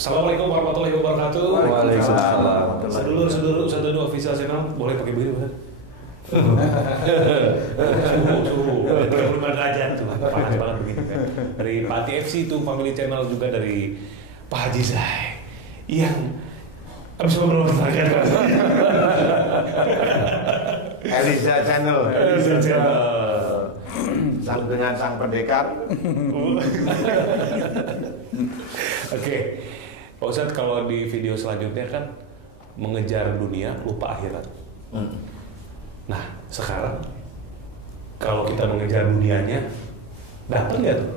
Assalamualaikum warahmatullahi wabarakatuh. Waalaikumsalam. Sedulur official channel boleh pakai begini Pak? Suhu 25 derajat tuh, panas banget begini kan. Dari Pati FC itu family channel juga dari Pak Haji Zai yang habis memperkenalkan Eliza Channel. Sang dengan sang pendekar. Oke, Pak Ustadz, kalau di video selanjutnya kan mengejar dunia lupa akhirat. Nah, sekarang kalau kita mengejar dunianya, dapat nggak tuh?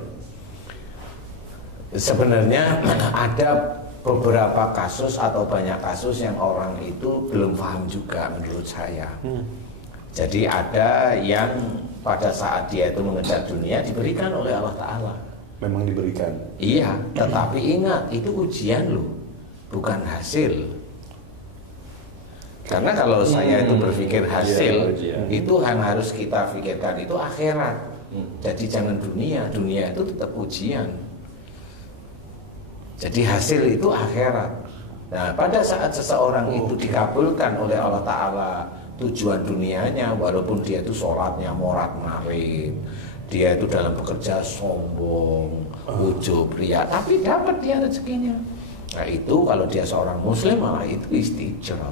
Sebenarnya ada beberapa kasus atau banyak kasus yang orang itu belum paham juga menurut saya. Jadi ada yang pada saat dia itu mengejar dunia diberikan oleh Allah Ta'ala. Memang diberikan. Iya, tetapi ingat itu ujian loh, bukan hasil. Karena kalau saya itu berpikir hasil, itu yang harus kita pikirkan itu akhirat. Jadi jangan dunia, dunia itu tetap ujian. Jadi hasil itu akhirat. Nah, pada saat seseorang itu dikabulkan oleh Allah Ta'ala tujuan dunianya, walaupun dia itu sholatnya morat-marit, dia itu dalam bekerja sombong, ujub, riya, tapi dapat dia rezekinya. Nah itu kalau dia seorang muslim malah itu istijrah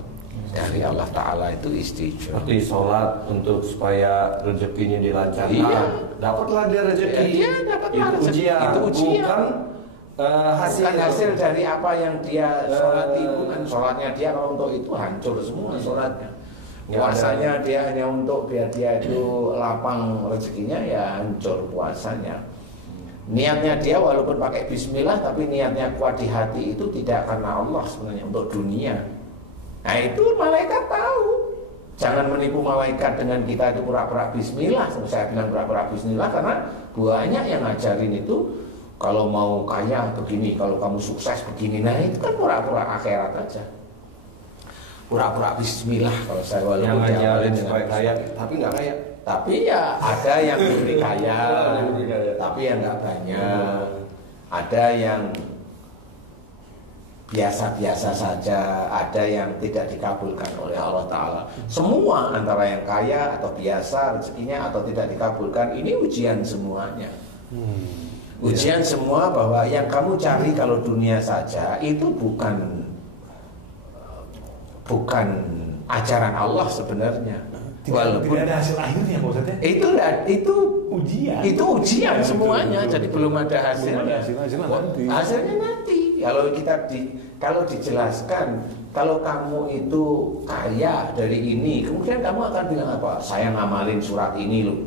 dari Allah Ta'ala, itu istijrah. Seperti sholat untuk supaya rezekinya dilancarkan. Iya. Dapatlah dia rezeki. Iya, dapatlah itu rezeki. ujian. Itu ujian. Bukan hasil dari apa yang dia sholati, bukan sholatnya dia kalau untuk itu hancur semua sholatnya. Puasanya dia hanya untuk biar dia itu lapang rezekinya, ya hancur puasanya. Niatnya dia walaupun pakai bismillah tapi niatnya kuat di hati itu tidak karena Allah, sebenarnya untuk dunia. Nah itu malaikat tahu. Jangan menipu malaikat dengan kita itu pura-pura bismillah. Saya bilang pura-pura bismillah karena banyak yang ngajarin itu kalau mau kaya begini, kalau kamu sukses begini. Nah itu kan pura-pura akhirat aja. Pura-pura bismillah kalau saya walaupun yang ngajarin supaya kaya, tapi nggak kaya. Tapi ya ada yang diberi kaya, tapi yang nggak banyak. Ada yang biasa-biasa saja, ada yang tidak dikabulkan oleh Allah Ta'ala. Semua antara yang kaya atau biasa rezekinya atau tidak dikabulkan, ini ujian semuanya. Ujian semua bahwa yang kamu cari kalau dunia saja itu bukan ajaran Allah sebenarnya. Walaupun tidak ada hasil akhirnya maksudnya. Itu ujian. Itu ujian semuanya. Jadi belum ada hasilnya. Hasilnya nanti. Kalau dijelaskan, kalau kamu itu kaya dari ini, kemudian kamu akan bilang apa? Saya ngamalin surat ini loh.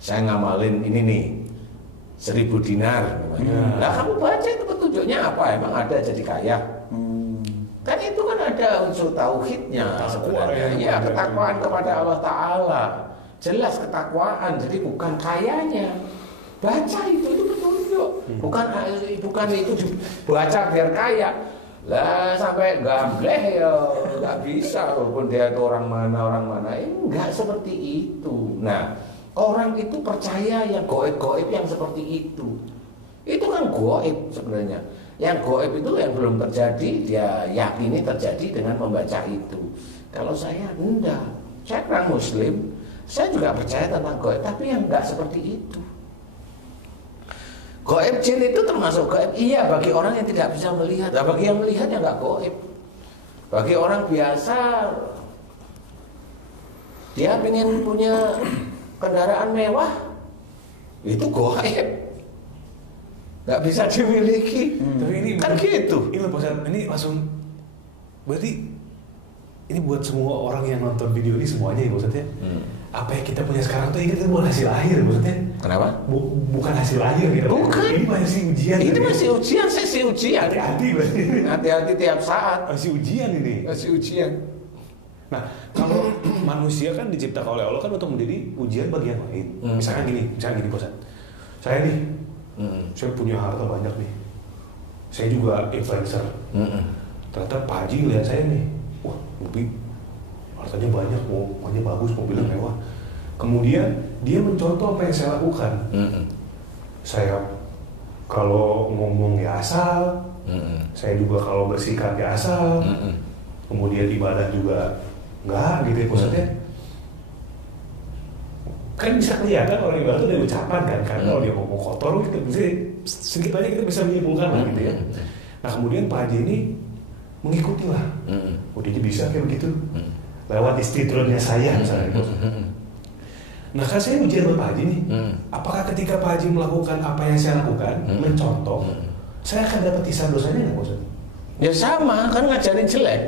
Saya ngamalin ini nih. 1000 dinar. Nah kamu baca itu petunjuknya apa? Emang ada jadi kaya? Kan itu kan ada unsur tauhidnya sebenarnya. Ya, ketakwaan kepada Allah Ta'ala. Jelas ketakwaan, jadi bukan kayanya. Baca itu petunjuk. Bukan itu baca biar kaya. Lah sampai gambleh ya nggak bisa, walaupun dia itu orang mana. Enggak seperti itu. Nah, orang itu percaya yang goib-goib yang seperti itu. Itu kan goib sebenarnya. Yang goib itu yang belum terjadi, dia yakini terjadi dengan membaca itu. Kalau saya enggak, saya orang muslim, saya juga percaya tentang goib, tapi yang enggak seperti itu. Goib jin itu termasuk goib, iya bagi orang yang tidak bisa melihat. Nah, bagi yang melihat ya enggak goib. Bagi orang biasa, dia ingin punya kendaraan mewah, itu goib. Nggak bisa dimiliki. Tapi ini kan gitu. Ini ini langsung berarti ini buat semua orang yang nonton video ini semuanya ya maksudnya. Apa yang kita punya sekarang tuh ini bukan hasil akhir maksudnya. Kenapa? Bukan hasil akhir gitu. Bukan. Ini masih ujian. Ini masih ujian, sesi ujian. Hati-hati tiap saat. Masih ujian ini. Masih ujian. Nah, kalau manusia kan diciptakan oleh Allah kan untuk menjadi ujian bagi yang lain. Misalkan gini Bosan. Saya nih saya punya harta banyak nih. Saya juga influencer. Ternyata Pak Haji lihat saya nih, wah mobil hartanya banyak, mobilnya bagus, mobilnya mewah. Kemudian dia mencontoh apa yang saya lakukan. Saya kalau ngomong ya asal, saya juga kalau bersikap ya asal, kemudian ibadah juga enggak gitu ya maksudnya. Kan bisa kelihatan orang ibadah itu dari ucapan kan, karena kalau dia ngomong kotor gitu, sedikit aja kita bisa menyimpulkan lah gitu ya. Nah kemudian Pak Haji ini mengikuti lah, dia bisa kayak begitu, lewat istidlolnya saya misalnya gitu. Nah kan saya ujian sama Pak Haji nih, apakah ketika Pak Haji melakukan apa yang saya lakukan, mencontoh, saya akan dapat hisab dosanya nggak Ustaz? Ya sama, kan ngajarin jelek.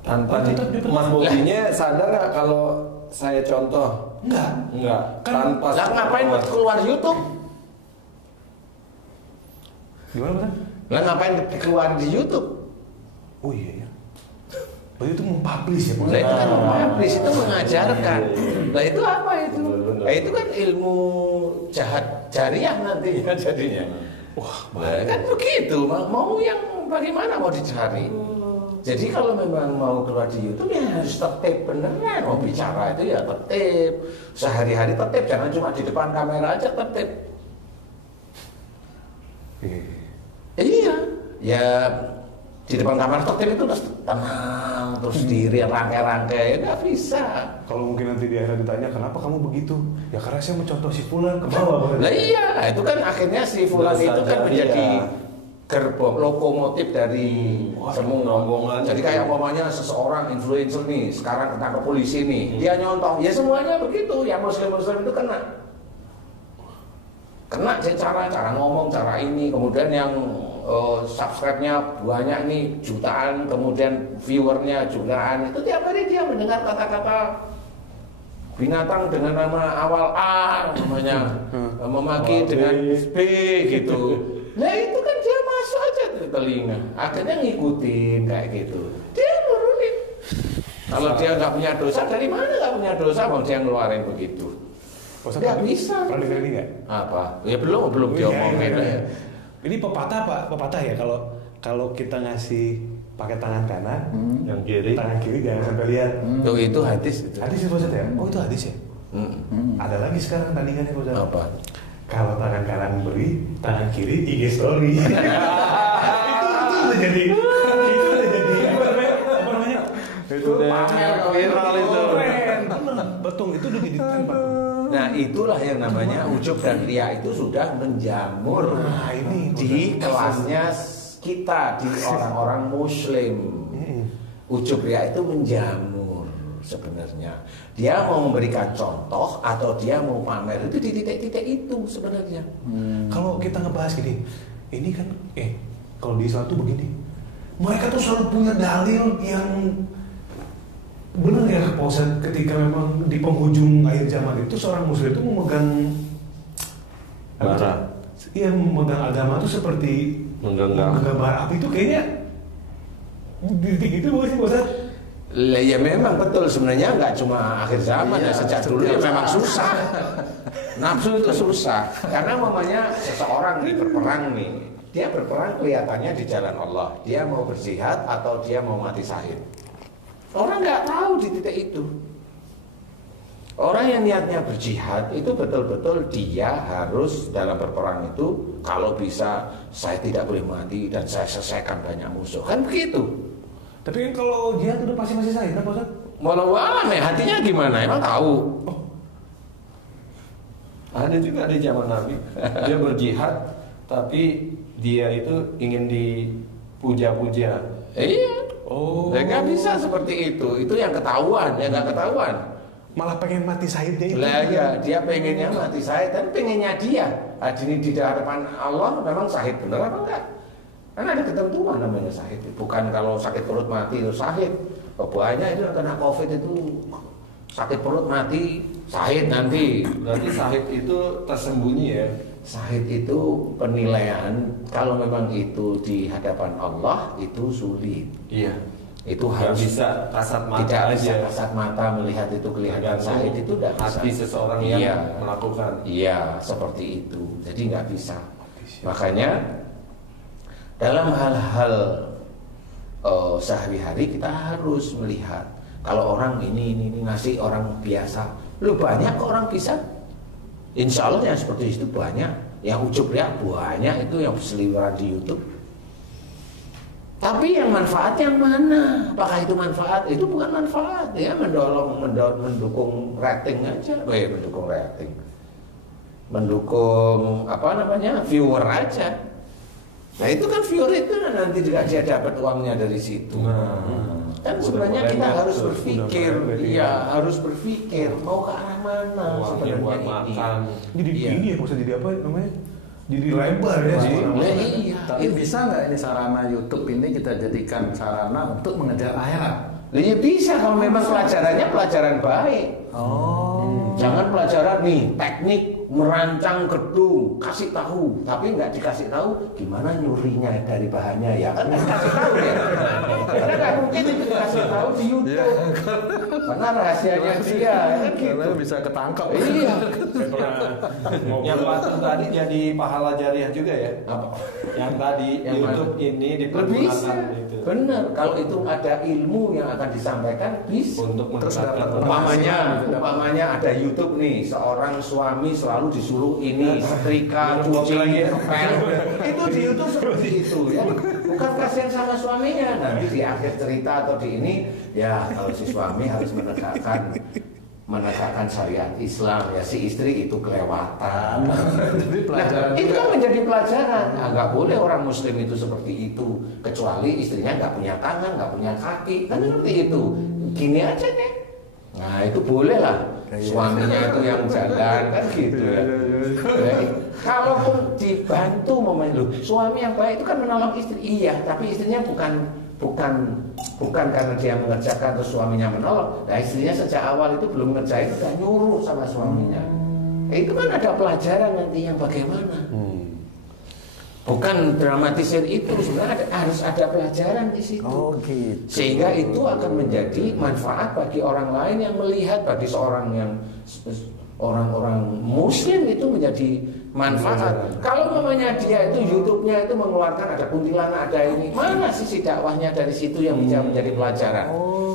Tanpa Mas Bobinya sadar nggak kalau saya contoh? Enggak. Kan, tanpa. Lah ngapain keluar YouTube? Gimana Ustaz? Lah ngapain keluar di YouTube? Oh iya ya. Oh itu mempublish ya Pak? Nah itu kan mempublish, itu mengajarkan. Nah itu apa itu? Nah itu kan ilmu jahat jariah nantinya jadinya. Wah, kan begitu. Mau yang bagaimana mau dicari? Jadi kalau memang mau keluar di YouTube ya harus tertib beneran. Mau bicara itu ya tertib, sehari-hari tertib, jangan cuma di depan kamera aja tertib. Iya, ya di depan kamera tertib itu terus tenang, terus diri rangkai-rangkai, nggak bisa. Kalau mungkin nanti di akhirat ditanya kenapa kamu begitu, ya karena saya mencontoh si Fulan ke bawah. Lah iya, itu kan akhirnya si Fulan itu kan menjadi gerbong lokomotif dari semua rombongan. Jadi kayak umpamanya seseorang influencer nih sekarang ketangkep polisi nih, dia nyontoh, ya semuanya begitu. Yang muslim itu kena cara ngomong, cara ini, kemudian yang subscribe-nya banyak nih jutaan, kemudian viewernya jutaan, itu tiap hari dia mendengar kata-kata binatang dengan nama awal A namanya, memaki dengan B gitu. Nah itu kan dia masuk aja ke telinga, akhirnya ngikutin kayak gitu. Dia nurunin. Kalau dia nggak punya dosa, dari mana nggak punya dosa? Bang dia ngeluarin begitu. Nggak bisa. Pernah dengar ini nggak? Apa? Ya belum diomongin ya. Ini pepatah Pak, pepatah ya kalau kita ngasih pakai tangan kanan, yang kiri, tangan kiri jangan sampai lihat. Tuh itu hadis itu. Hadis ya Ustaz ya? Oh itu hadis ya? Ada lagi sekarang tandingannya Ustaz. Apa? Kalau tangan kanan beri, tangan kiri IG story. itu udah jadi apa namanya? Itu pamer viral itu. Betul, itu udah jadi tren Pak. Nah itulah yang namanya ujub dan ria itu sudah menjamur ini di kelasnya kita, di orang-orang muslim. Ujub ria itu menjamur sebenarnya. Dia mau memberikan contoh atau dia mau pamer itu di titik-titik itu sebenarnya. Kalau kita ngebahas gini, ini kan kalau di Islam tuh begini, mereka tuh selalu punya dalil yang benar ya Pak Ustaz, ketika memang di penghujung akhir zaman itu seorang muslim itu memegang bara. Iya, memegang agama itu seperti menggenggam bara api itu kayaknya gitu bukan sih Pak Ustaz? Ya memang betul, sebenarnya nggak cuma akhir zaman ya, sejak dulu ya memang susah. Nafsu itu susah karena mamanya seseorang nih berperang nih, dia berperang kelihatannya di jalan Allah, dia mau berjihad atau dia mau mati syahid. Orang nggak tahu di titik itu. Orang yang niatnya berjihad itu betul-betul dia harus dalam berperang itu kalau bisa saya tidak boleh mati dan saya selesaikan banyak musuh, kan begitu. Tapi kan kalau jihad udah pasti masih syahid kan Pak Ustaz? Walau alam ya, hatinya gimana? Emang tahu? Ada juga di zaman Nabi, dia berjihad tapi dia itu ingin dipuja-puja. Iya. Ya nggak bisa seperti itu. Itu yang ketahuan, yang nggak ketahuan. Malah pengen mati syahidnya itu. Lah ya, dia pengennya mati syahid dan pengennya dia. Ini di hadapan Allah memang syahid benar apa enggak? Karena ada ketentuan namanya syahid. Bukan kalau sakit perut mati itu syahid. Banyak itu yang kena COVID itu sakit perut mati syahid nanti. Berarti syahid itu tersembunyi ya. Syahid itu penilaian kalau memang itu di hadapan Allah itu sulit. Iya. Itu Nggak harus bisa kasat mata tidak aja. bisa kasat mata melihat itu kelihatan syahid itu tidak bisa. Hati seseorang yang melakukan. Iya, seperti itu. Jadi nggak bisa. Makanya dalam hal-hal sehari-hari kita harus melihat kalau orang ini ngasih orang biasa, lu banyak kok orang bisa. Insya Allah yang seperti itu banyak. Yang ujub riak banyak itu yang berseliweran di YouTube. Tapi yang manfaat yang mana? Apakah itu manfaat? Itu bukan manfaat ya, mendukung rating aja. Mendukung rating. Mendukung viewer aja. Nah itu kan viewer itu nanti juga dia dapat uangnya dari situ. Kan sebenarnya kita harus berpikir, harus berpikir mau ke arah mana sebenarnya ini. Jadi ini ya maksudnya jadi apa namanya? Jadi lebar ya sih. Tapi bisa nggak ini sarana YouTube ini kita jadikan sarana untuk mengejar akhirat? Ya bisa kalau memang pelajarannya pelajaran baik. Jangan pelajaran nih teknik merancang gedung, kasih tahu, tapi nggak dikasih tahu gimana nyurinya dari bahannya ya kan nggak kasih tahu ya. Karena nggak mungkin itu dikasih tahu di YouTube. Karena rahasianya dia kan Karena gitu. bisa ketangkap. Iya. Yang patung tadi jadi pahala jariah juga ya. Apa? Yang tadi Yang YouTube ini Bisa. dipergunakan itu Benar. Kalau itu ada ilmu yang akan disampaikan bisa. untuk Terus mendapatkan Umpamanya ada YouTube nih, seorang suami selalu disuruh ini setrika, cuci, ngepel. Itu di YouTube seperti itu ya. Bukan kasihan sama suaminya. Nanti di akhir cerita atau di ini, ya kalau si suami harus menegakkan syariat Islam, ya si istri itu kelewatan. Nah, itu kan menjadi pelajaran. Nah, nggak boleh orang Muslim itu seperti itu, kecuali istrinya nggak punya tangan, nggak punya kaki, kan seperti itu. Gini aja deh. Nah itu boleh lah. Suaminya itu yang jalan kan gitu ya. Kalaupun dibantu suami yang baik itu kan menolong istri, iya, tapi istrinya bukan karena dia mengerjakan terus suaminya menolong. Nah istrinya sejak awal itu belum ngerjain udah nyuruh sama suaminya. Itu kan ada pelajaran nanti yang bagaimana. Bukan dramatisir itu, sebenarnya harus ada pelajaran di situ. Gitu. Sehingga itu akan menjadi manfaat bagi orang lain yang melihat, bagi orang-orang Muslim itu menjadi manfaat. Kalau namanya dia itu YouTube-nya itu mengeluarkan ada kuntilanak, ada ini, mana sisi dakwahnya dari situ yang bisa menjadi pelajaran?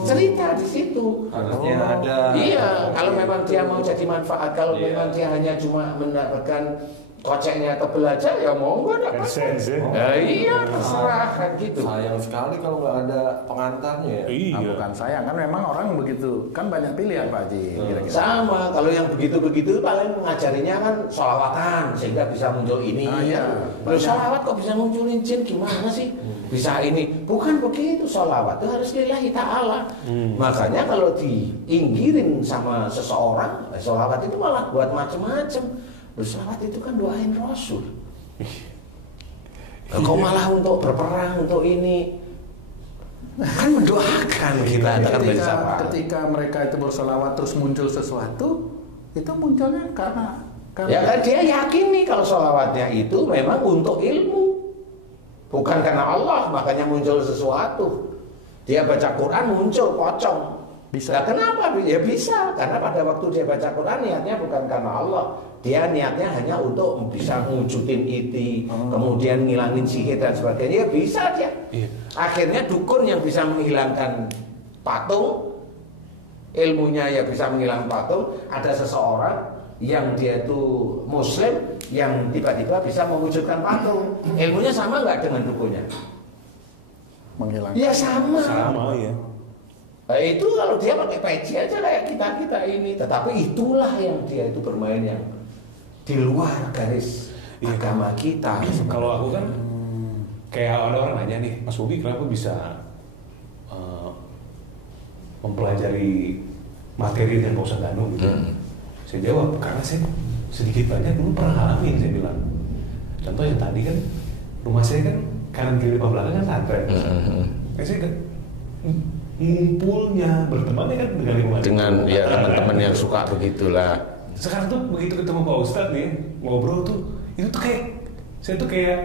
Cerita di situ. harusnya ada. Iya, kalau memang dia mau jadi manfaat, kalau memang dia hanya cuma mendapatkan koceknya atau belajar, ya monggo dapat. Iya, terserah kan gitu. Sayang sekali kalau nggak ada pengantarnya ya. Nah, bukan sayang, kan memang orang begitu. Kan banyak pilihan Pak Haji. Kira-kira. Sama, kalau yang begitu-begitu paling mengajarinya kan sholawatan sehingga bisa muncul ini. Loh, sholawat kok bisa munculin jin, gimana sih? Bisa ini. Bukan begitu, sholawat itu harus lillahi ta'ala. Makanya kalau diinggirin sama seseorang, sholawat itu malah buat macam-macam. Berselawat itu kan doain Rasul. Kau malah untuk berperang, untuk ini kan mendoakan kita. Ketika mereka itu berselawat terus muncul sesuatu, itu munculnya karena ya kan dia yakin nih kalau sholawatnya itu memang untuk ilmu, bukan karena Allah, makanya muncul sesuatu. Dia baca Quran muncul pocong. Bisa. Nah, kenapa? Ya bisa, karena pada waktu dia baca Quran niatnya bukan karena Allah. Dia niatnya hanya untuk bisa mewujudin iti, kemudian ngilangin sihir dan sebagainya. Ya bisa dia. Akhirnya dukun yang bisa menghilangkan patung, ilmunya ya bisa menghilangkan patung. Ada seseorang yang dia itu Muslim yang tiba-tiba bisa mewujudkan patung. Ilmunya sama nggak dengan dukunnya? menghilangkan. Ya sama. Sama ya. Nah, itu kalau dia pakai peci aja kayak kita ini, tetapi itulah yang dia itu bermain yang di luar garis agama kita. Kalau aku kan kayak ada orang nanya nih, Mas Bobi kenapa bisa mempelajari materi dan Pak Ustadz Danu gitu? Saya jawab karena saya sedikit banyak dulu pernah ngalamin, saya bilang. Contohnya tadi kan rumah saya kan kanan kiri depan belakang kan santai. Saya kan ngumpulnya bertemannya kan dengan lingkungan Dengan ya teman-teman yang suka begitulah. Sekarang tuh begitu ketemu Pak Ustadz nih ngobrol tuh itu tuh kayak saya tuh kayak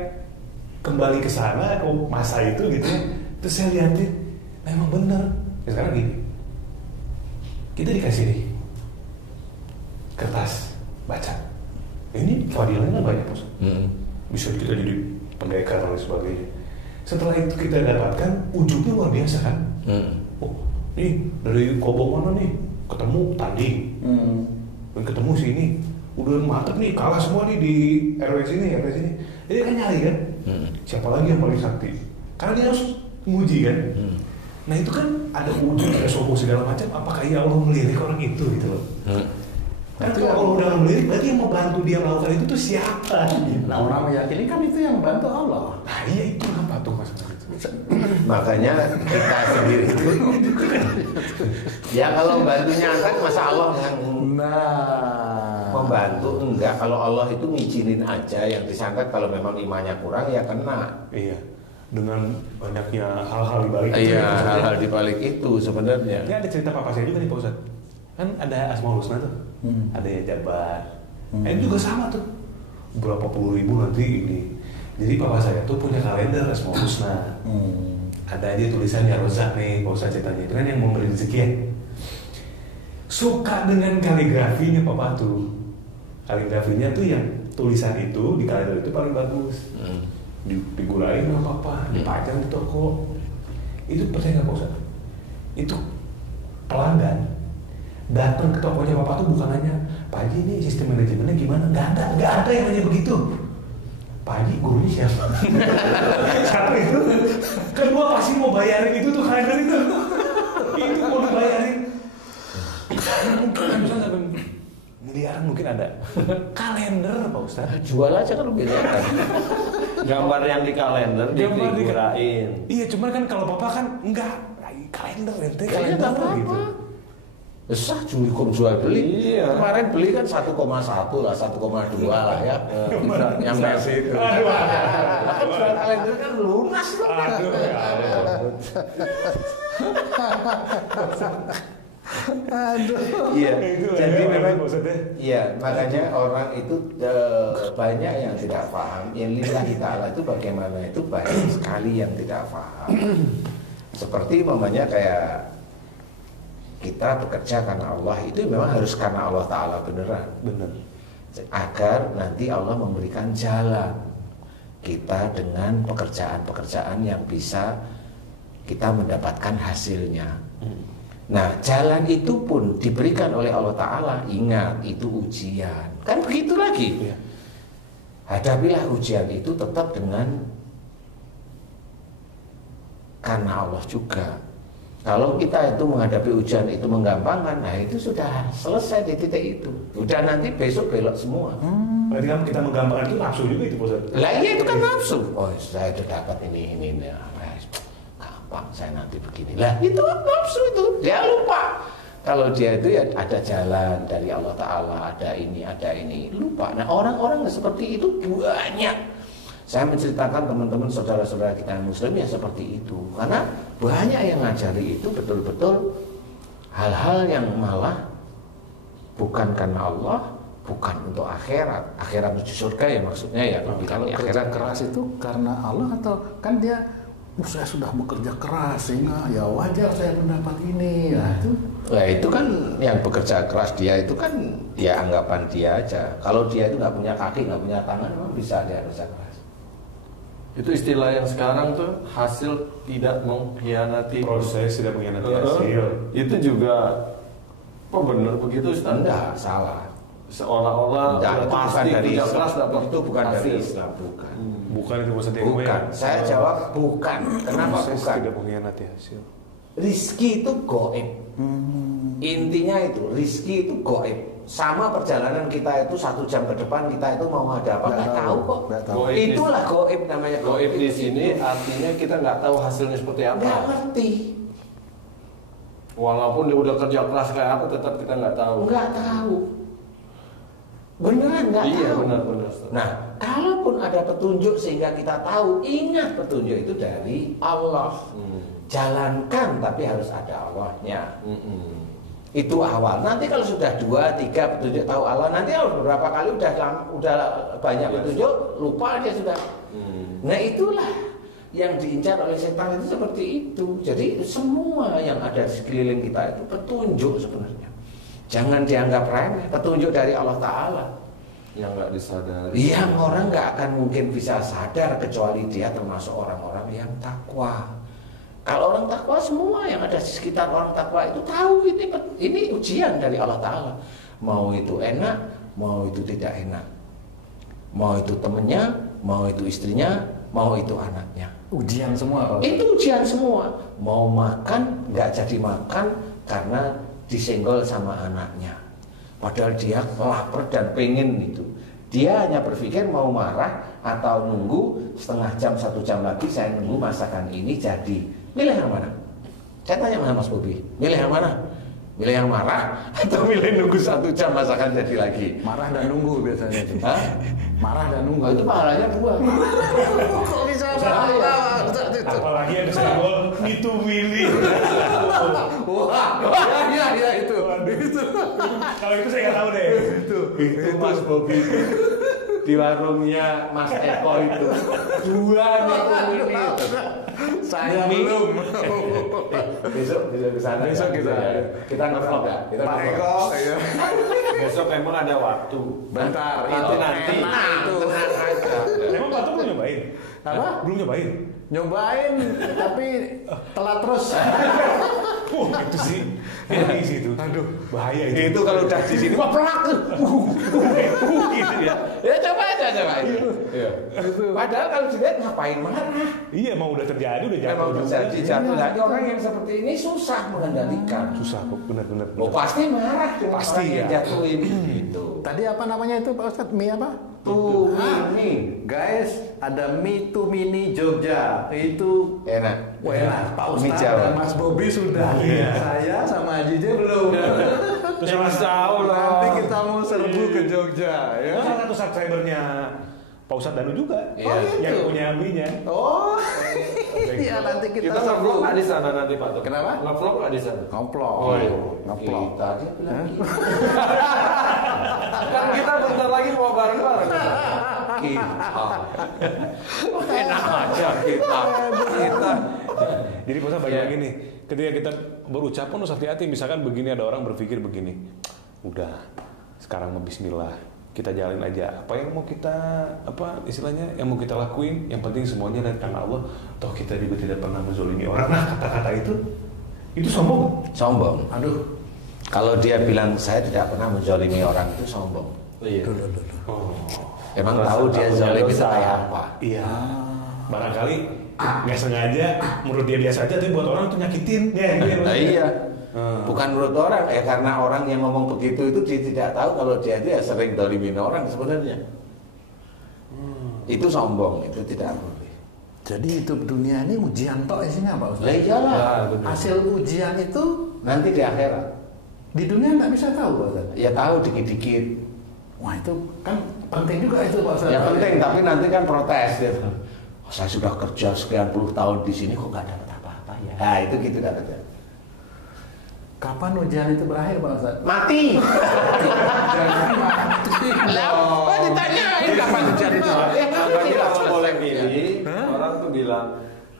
kembali ke sana ke masa itu gitu ya. Terus saya liatin memang benar. Ya, sekarang gini kita dikasih nih kertas baca ini fadilahnya banyak Pak Ustadz. Bisa kita jadi pendekar dan sebagainya. Setelah itu kita dapatkan ujungnya luar biasa kan. Oh nih dari kobong mana nih ketemu tanding. Dan ketemu sini udah mantep nih, kalah semua nih di RW sini. Jadi kan nyari kan, siapa lagi yang paling sakti? Karena dia harus nguji kan. Nah itu kan ada uji, ada sombong segala macam. Apakah ya Allah melirik orang itu gitu loh? Kan kalau Allah udah melirik, berarti yang membantu dia melakukan itu tuh siapa? Nah orang meyakini kan itu yang bantu Allah. Nah iya itu apa tuh mas? Makanya kita sendiri itu ya kalau bantunya kan masa Allah yang membantu enggak, kalau Allah itu ngizinin aja, yang disangka kalau memang imannya kurang ya kena. Iya, dengan banyaknya hal-hal di balik iya, hal-hal di balik itu sebenarnya. Ini ada cerita papa saya juga nih Pak Ustadz. Kan ada Asmaul Husna tuh, ada ya Jabar. Ini juga sama tuh, berapa puluh ribu nanti ini. Jadi papa saya tuh punya kalender Asmaul Husna. Ada aja tulisannya Rozak nih, Pak Ustadz ceritanya. Itu kan yang memberi rezeki ya. Suka dengan kaligrafinya papa tuh. Kaligrafinya tuh yang tulisan itu di kalender itu paling bagus. Digulain sama papa, dipajang di toko. Itu percaya nggak Pak Ustadz? Itu pelanggan datang ke tokonya papa tuh bukan nanya, Pak Haji ini sistem manajemennya gimana? Nggak ada yang nanya begitu. Pak Haji gurunya siapa? Satu itu, kedua pasti mau bayarin itu tuh kalender itu. Itu mau dibayarin. Mungkin bisa sampai miliaran mungkin ada. Kalender Pak Ustadz. Jual aja kan miliaran. Gambar yang di kalender difigurain. Iya, cuman kan kalau papa kan enggak kalender ente Kalender gitu. Besar jual beli. Iya. Kemarin beli kan 1,1 lah, 1,2 lah ya. Yang Messi itu. Kan jual kalender kan lunas loh. Iya. Jadi memang iya, makanya orang itu banyak yang tidak paham. Yang lillahi ta'ala itu bagaimana, itu banyak sekali yang tidak paham. Seperti umpamanya kayak kita bekerja karena Allah, itu memang harus karena Allah Ta'ala beneran. Bener. Agar nanti Allah memberikan jalan kita dengan pekerjaan-pekerjaan yang bisa kita mendapatkan hasilnya. Nah, jalan itu pun diberikan oleh Allah Ta'ala. Ingat, itu ujian. Kan begitu lagi. Iya. Hadapilah ujian itu tetap dengan karena Allah juga. Kalau kita itu menghadapi ujian itu menggampangkan, nah itu sudah selesai di titik itu. Udah nanti besok belok semua. Berarti kan kita menggambarkan itu nafsu juga itu Pak Ustadz. Lah iya itu kan nafsu. Oh saya itu dapat ini. Gampang saya nanti begini. Lah itu nafsu itu. Dia lupa. Kalau dia itu ya ada jalan dari Allah Ta'ala, ada ini. Lupa. Nah orang-orang seperti itu banyak. Saya menceritakan teman-teman saudara-saudara kita yang muslim ya seperti itu. Karena banyak yang ngajari itu betul-betul hal-hal yang malah bukan karena Allah, bukan untuk akhirat. Akhirat menuju surga ya maksudnya ya. Kalau kerja keras itu karena Allah atau kan dia saya sudah bekerja keras sehingga ya wajar saya mendapat ini ya itu. Nah itu kan yang bekerja keras dia itu kan ya anggapan dia aja. Kalau dia itu nggak punya kaki, nggak punya tangan, memang bisa dia kerja keras. Itu istilah yang sekarang tuh hasil tidak mengkhianati Proses tidak mengkhianati hasil. Itu juga benar begitu Ustaz? Enggak, salah. Seolah-olah pasti kerja keras dapat itu bukan hasil. dari Islam, bukan. Bukan itu Pak Ustadz. Bukan. Saya jawab bukan. Kenapa Proses bukan? tidak mengkhianati hasil. Rizki itu goib. Intinya itu rizki itu goib. Sama perjalanan kita itu 1 jam ke depan kita itu mau ada apa nggak tahu kok. Goib Itulah goib namanya. Goib di sini artinya kita nggak tahu hasilnya seperti apa. Nggak ngerti. Walaupun dia udah kerja keras kayak apa, tetap kita nggak tahu. Nggak tahu. Beneran nggak tahu. Iya benar-benar. Nah, kalaupun ada petunjuk sehingga kita tahu, ingat petunjuk itu dari Allah. Jalankan tapi harus ada Allahnya. Itu awal. Nanti kalau sudah 2, 3 petunjuk tahu Allah, nanti kalau beberapa kali udah banyak petunjuk, lupa dia sudah. Nah itulah yang diincar oleh setan itu seperti itu. Jadi semua yang ada di sekeliling kita itu petunjuk sebenarnya. Jangan dianggap remeh, petunjuk dari Allah Ta'ala. Yang nggak disadari. Yang orang nggak akan mungkin bisa sadar kecuali dia termasuk orang-orang yang takwa. Kalau orang takwa, semua yang ada di sekitar orang takwa itu tahu ini ujian dari Allah Ta'ala. Mau itu enak, mau itu tidak enak. Mau itu temennya, mau itu istrinya, mau itu anaknya. Ujian semua, Pak. Itu ujian semua. Mau makan, nggak jadi makan karena disenggol sama anaknya. Padahal dia lapar dan pengen itu. Dia hanya berpikir mau marah atau nunggu setengah jam, 1 jam lagi saya nunggu masakan ini jadi. Milih yang mana? Saya tanya sama Mas Bobi, milih yang mana? Milih yang marah atau milih nunggu 1 jam masakan jadi lagi? Marah dan nunggu biasanya itu. Hah? Marah dan nunggu. Oh, itu pahalanya 2. Kok bisa marah? Apalagi ada senggol itu milih. Wah, ya itu. Itu. Kalau itu saya nggak tahu deh. Itu Mas Bobi di warungnya Mas Eko itu 2 nih itu. Saya belum. Besok ke sana. Besok kita nge-vlog ya. Kita Pak nge-vlog. Eko, iya. Besok emang ada waktu. Bentar, Nanti itu nanti. itu. Emang Pak tuh belum nyobain? Apa? Belum nyobain? Nyobain, tapi telat terus. Itu sih. Ini sih itu. Aduh, bahaya itu. Itu kalau udah di sini wah pelak tuh. Gitu ya. Ya coba aja. Iya. Padahal kalau dilihat ngapain marah? Iya, mau udah terjadi, udah jatuh. Memang terjadi jatuh lagi orang yang seperti ini susah mengendalikan. Susah kok, benar-benar. Oh pasti marah dengan Pasti, orang yang ya. jatuhin gitu. Tadi apa namanya itu Pak Ustadz? Mie apa? Tuh ini Guys, ada mie to mini Jogja. Itu enak. enak. Pak Mie Ustadz Jawa. dan Mas Bobi sudah. Iya. Saya sama Haji J belum. Terus Mas tahu Nanti kita mau serbu ke Jogja ya. Salah satu subscribernya Pak Ustadz Danu juga. Iya. Yang punya mie-nya. Oh. Iya nanti kita Kita nge-vlog nggak di sana nanti Pak Tok? Kenapa? Nge-vlog nggak di sana? Ngeplok. Oh, iya. Ngeplok. Kita dia bilang gitu. Kan kita bentar lagi mau bareng-bareng. Kita. Enak aja kita. Jadi Pak Ustadz bagi lagi nih, ketika kita berucap pun harus hati-hati. Misalkan begini, ada orang berpikir begini, udah sekarang mau Bismillah, kita jalin aja apa yang mau kita, apa istilahnya, yang mau kita lakuin, yang penting semuanya dari tangan Allah. Toh kita juga tidak pernah menzolimi orang. Nah, kata-kata itu sombong. Sombong. Aduh. Kalau dia bilang saya tidak pernah menzolimi orang itu sombong. Iya. Oh, Emang Merasa tahu dia tak punya zolim itu dosa. kayak apa? iya. Barangkali nggak sengaja, menurut dia biasa aja, tapi buat orang itu nyakitin. Nah, iya. Bukan menurut orang, karena orang yang ngomong begitu itu dia tidak tahu kalau dia itu ya sering dolimin orang sebenarnya. Itu sombong, itu tidak boleh. Jadi hidup dunia ini ujian tok isinya Pak Ustadz. Lah iyalah. Hasil ujian itu Nanti di akhirat. di dunia nggak bisa tahu Pak Ustadz. Ya tahu dikit-dikit. Wah itu kan penting juga itu Pak Ustadz. Ya penting, tapi nanti kan protes gitu. Oh, saya sudah kerja sekian puluh tahun di sini kok nggak dapat apa-apa ya. Nah itu gitu dapatnya. Kapan ujian itu berakhir Pak Ustadz? Mati. Jangan mati. Apa ditanyain kapan ujian itu? Ya Berarti nanti lah kalau boleh selesai. pilih, orang tuh bilang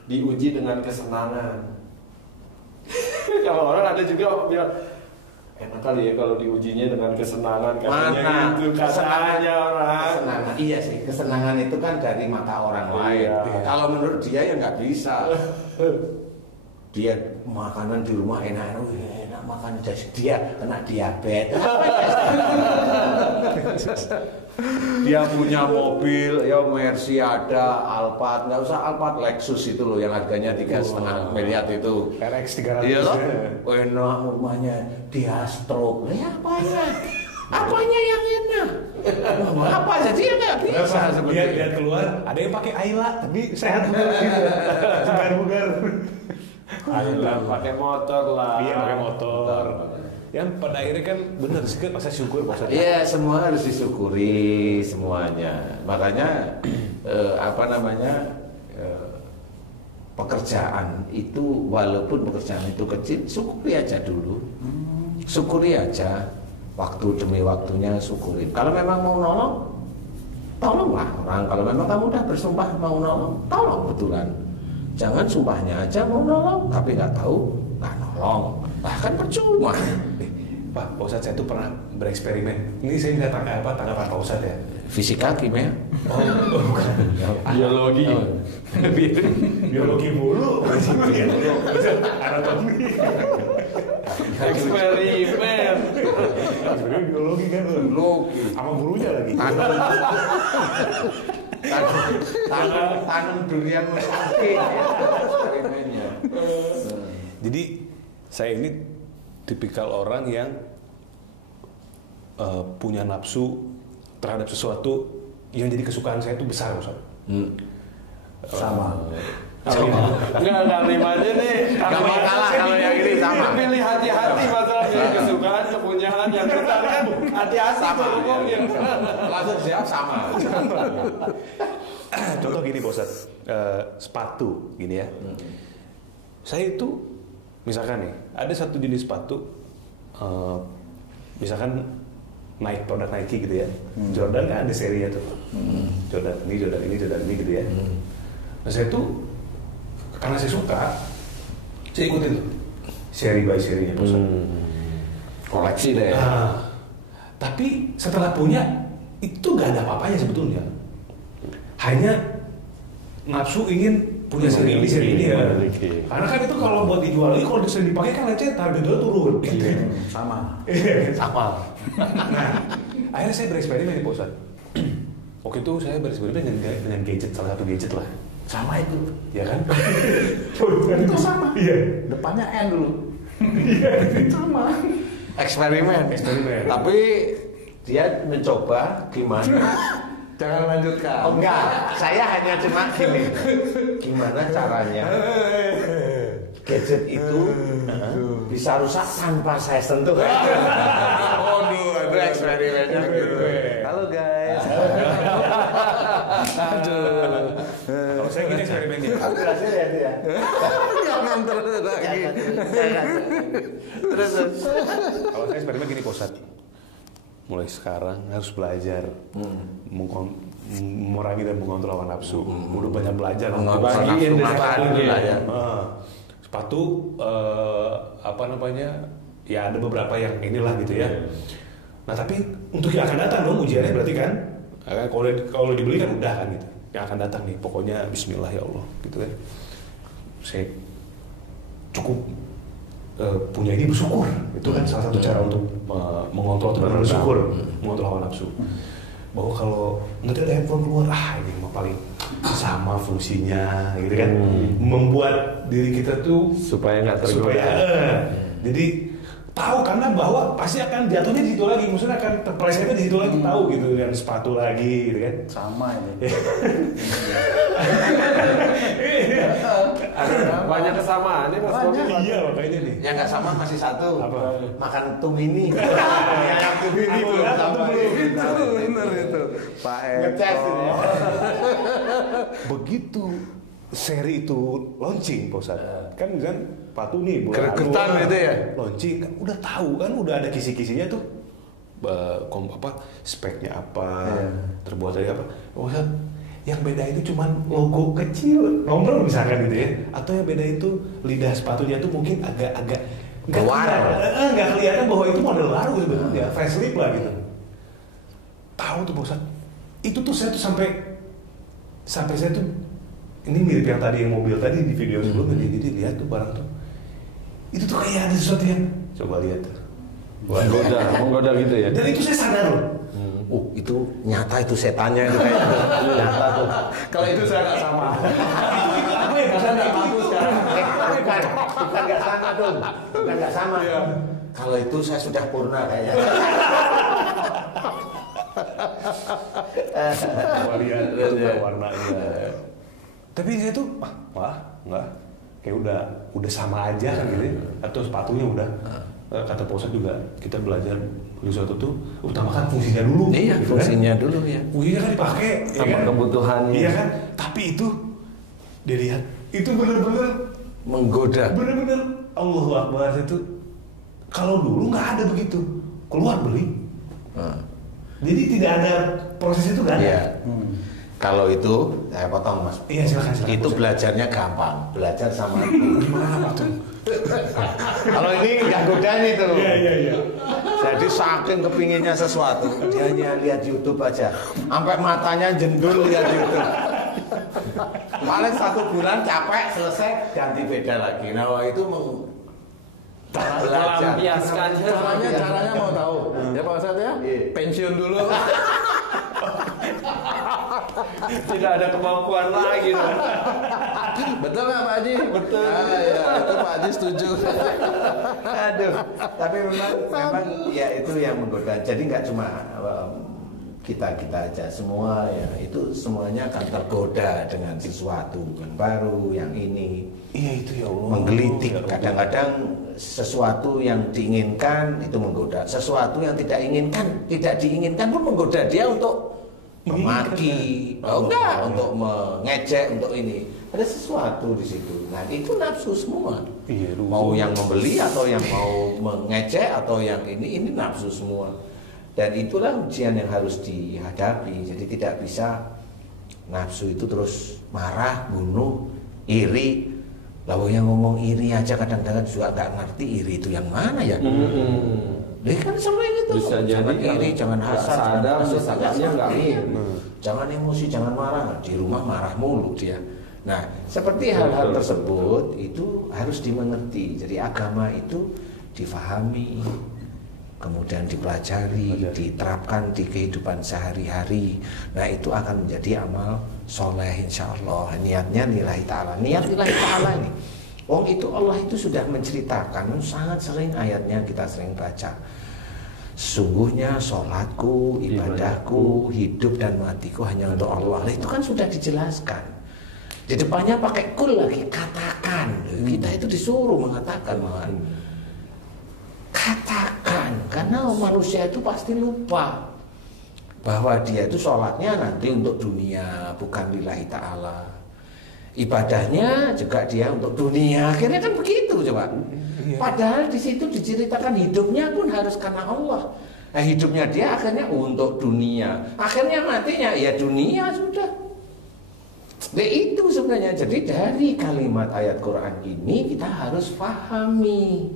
diuji dengan kesenangan. Kalau orang ada juga bilang enak kali ya kalau diujinya dengan kesenangan katanya Mana? gitu katanya orang. Kesenangan. Iya sih, kesenangan itu kan dari mata orang lain. Iya. Kalau menurut dia ya nggak bisa. Dia makanan di rumah enak-enak, enak makan dia kena diabetes. Dia punya mobil, ya Mercy ada, Alphard, nggak usah Alphard, Lexus itu loh yang harganya 3,5 miliar itu. RX 300. Iya loh, enak rumahnya, dia stroke. Ya apanya? Apanya yang enak? Apa jadi ya nggak bisa sebenarnya. Lihat keluar, ada yang pakai Ayla, tapi sehat bugar-bugar. Ayolah pakai motor lah. Iya, pakai motor. Yang pada akhirnya kan benar sih kan, masa syukur Pak Ustadz. Iya, semua harus disyukuri semuanya. Makanya apa namanya pekerjaan itu walaupun pekerjaan itu kecil, syukuri aja dulu. Syukuri aja. Waktu demi waktunya syukuri. Kalau memang mau nolong, tolonglah orang. Kalau memang kamu udah bersumpah mau nolong, tolong betulan. Jangan sumpahnya aja mau nolong, tapi nggak tahu nggak nolong. Bahkan percuma. Pak Ustadz, saya tuh pernah bereksperimen. Ini saya nggak tanggapan Pak Ustadz ya. Fisika, kimia. Bukan. Biologi. Biologi mulu. Anatomi. Eksperimen. Sebenarnya biologi kan, Biologi. sama gurunya lagi. Tanam durian mesake eksperimennya. Jadi saya ini tipikal orang yang punya nafsu terhadap sesuatu yang jadi kesukaan saya itu besar, Ustaz. Sama. Enggak terima aja nih. Gak mau kalah kalau yang ini sama. Pilih hati-hati masalahnya kesukaan, kepunyaan yang besar kan hati-hati Sama. ngomongin. Langsung siap sama. Contoh gini, Pak Ustadz, sepatu gini ya. Saya itu misalkan nih ada satu jenis sepatu, misalkan produk Nike gitu ya. Jordan kan ada serinya tuh. Jordan ini gitu ya. Nah saya tuh karena saya suka, saya ikutin tuh seri by serinya Pak Ustadz. Koleksi deh. Nah, tapi setelah punya itu nggak ada apa-apanya sebetulnya. Hanya nafsu ingin punya seri ini ya. Karena kan itu kalau buat dijual lagi, kalau sering dipakai kan aja harga jual turun. Sama. Sama. Nah, akhirnya saya bereksperimen nih Pak Ustadz. Waktu itu saya bereksperimen dengan gadget, salah satu gadget lah. Sama itu. Ya kan? Itu sama. Iya. Depannya N dulu. Iya. Sama. Eksperimen. Tapi dia mencoba gimana. Jangan lanjutkan. Oh enggak, saya hanya cuma gini. Gimana caranya gadget itu bisa rusak tanpa saya sentuh. Waduh, itu eksperimennya gitu. Halo guys. Kalau saya gini eksperimennya. Berhasil ya dia. Jangan terus lagi. Terus. Kalau saya eksperimen gini Pak Ustadz. Mulai sekarang harus belajar mengurangi dan mengontrol hawa nafsu. Udah banyak belajar. Bagiin dari sepatu ya. Sepatu apa namanya? Ya ada beberapa yang inilah gitu ya. Nah tapi untuk yang akan datang dong ujiannya berarti kan? Kalau dibeli kan udah kan gitu. Yang akan datang nih pokoknya Bismillah ya Allah gitu kan. Saya cukup punya ini bersyukur, itu kan salah satu cara untuk mengontrol atau bersyukur, mengontrol hawa nafsu. Bahwa kalau nanti ada handphone keluar, ini mah paling sama fungsinya, gitu kan, membuat diri kita tuh Supaya nggak tergoda. Jadi tahu karena bahwa pasti akan jatuhnya di situ lagi, maksudnya akan terplesetnya di situ lagi, tahu gitu, dan sepatu lagi, gitu kan. Sama ini. Banyak kesamaan nih Mas Bobi. Iya makanya nih. Yang nggak sama masih satu. Apa? Makan tumini. Yang tumini belum sama. Itu benar itu. Pak Ngecas Eko. ini. Begitu seri itu launching, Pak Ustadz. Kan misalkan sepatu nih bulan Gregetan Januari, gitu ya? launching kan udah tahu kan, udah ada kisi-kisinya tuh. Speknya apa, terbuat dari apa. Pak Ustadz, yang beda itu cuman logo kecil, nomor misalkan gitu ya. Atau yang beda itu lidah sepatunya tuh mungkin agak nggak kelihatan bahwa itu model baru sebenarnya, facelift lah gitu. Tahu tuh Pak Ustadz. Itu tuh saya tuh sampai saya tuh ini mirip yang tadi yang mobil tadi di video sebelumnya. Jadi lihat tuh barang tuh. Itu tuh kayak ada sesuatu yang coba lihat tuh. Menggoda gitu ya. Dan itu saya sadar loh. Itu nyata itu setannya itu kayak nyata tuh. Kalau itu saya nggak sama. Apa ya bahasa nggak bagus sekarang? Bukan nggak sama tuh, bukan nggak sama. Kalau itu saya sudah purna kayaknya. Coba lihat warnanya. Tapi saya tuh enggak, kayak udah sama aja kan gitu ya. Atau sepatunya udah. Kata Pak Ustadz juga kita belajar beli sesuatu tuh utamakan fungsinya dulu. Iya, gitu fungsinya kan? dulu ya. Fungsinya kan dipakai, Sama ya kan? kebutuhannya. Iya kan? Tapi itu dilihat itu bener-bener Menggoda. Allahu Akbar itu. Kalau dulu nggak ada begitu, keluar beli. Jadi tidak ada proses itu kan? Iya. Kalau itu saya potong Mas. Iya silakan. Itu belajarnya gampang, belajar sama Gimana Pak tuh? Kalau ini nggak godaan itu. Iya. Jadi saking kepinginnya sesuatu, dia hanya lihat YouTube aja, sampai matanya jendul lihat YouTube. Paling 1 bulan capek selesai ganti beda lagi. Nah itu Melampiaskan. Caranya mau tahu? Ya Pak Ustadz ya, pensiun dulu. Tidak ada kemampuan lagi dong. Betul nggak Pak Haji? Betul. Ya, itu Pak Haji setuju. Aduh, tapi memang ya itu yang menggoda. Jadi nggak cuma kita aja, semua ya itu semuanya akan tergoda dengan sesuatu yang baru, yang ini. Iya itu ya Allah. Menggelitik. Ya Allah. Kadang-kadang sesuatu yang diinginkan itu menggoda. Sesuatu yang tidak diinginkan pun menggoda dia untuk memaki, untuk mengejek, untuk ini. Ada sesuatu di situ. Nah itu nafsu semua. Iya, mau yang membeli atau yang mau mengejek atau yang ini nafsu semua. Dan itulah ujian yang harus dihadapi. Jadi tidak bisa nafsu itu terus marah, bunuh, iri. Lalu yang ngomong iri aja kadang-kadang juga nggak ngerti iri itu yang mana ya. Dia kan sering itu. Bisa jangan jadi iri, jangan hasad, sadar, misalnya nggak jangan emosi, jangan marah. Di rumah marah mulu dia. Nah, seperti hal-hal tersebut itu harus dimengerti. Jadi agama itu difahami, kemudian dipelajari, diterapkan di kehidupan sehari-hari. Nah itu akan menjadi amal soleh insya Allah. Niatnya lillahi ta'ala. Niat lillahi ta'ala ini itu Allah itu sudah menceritakan, sangat sering ayatnya kita sering baca. Sungguhnya sholatku, ibadahku, hidup dan matiku hanya untuk Allah. Itu kan sudah dijelaskan. Di depannya pakai kul lagi, katakan. Kita itu disuruh mengatakan malahan. Katakan, karena manusia itu pasti lupa bahwa dia itu sholatnya nanti untuk dunia, bukan lillahi ta'ala. Ibadahnya juga dia untuk dunia. Akhirnya kan begitu coba. Padahal di situ diceritakan hidupnya pun harus karena Allah. Nah hidupnya dia akhirnya untuk dunia. Akhirnya matinya ya dunia sudah. Nah itu sebenarnya. Jadi dari kalimat ayat Quran ini kita harus pahami.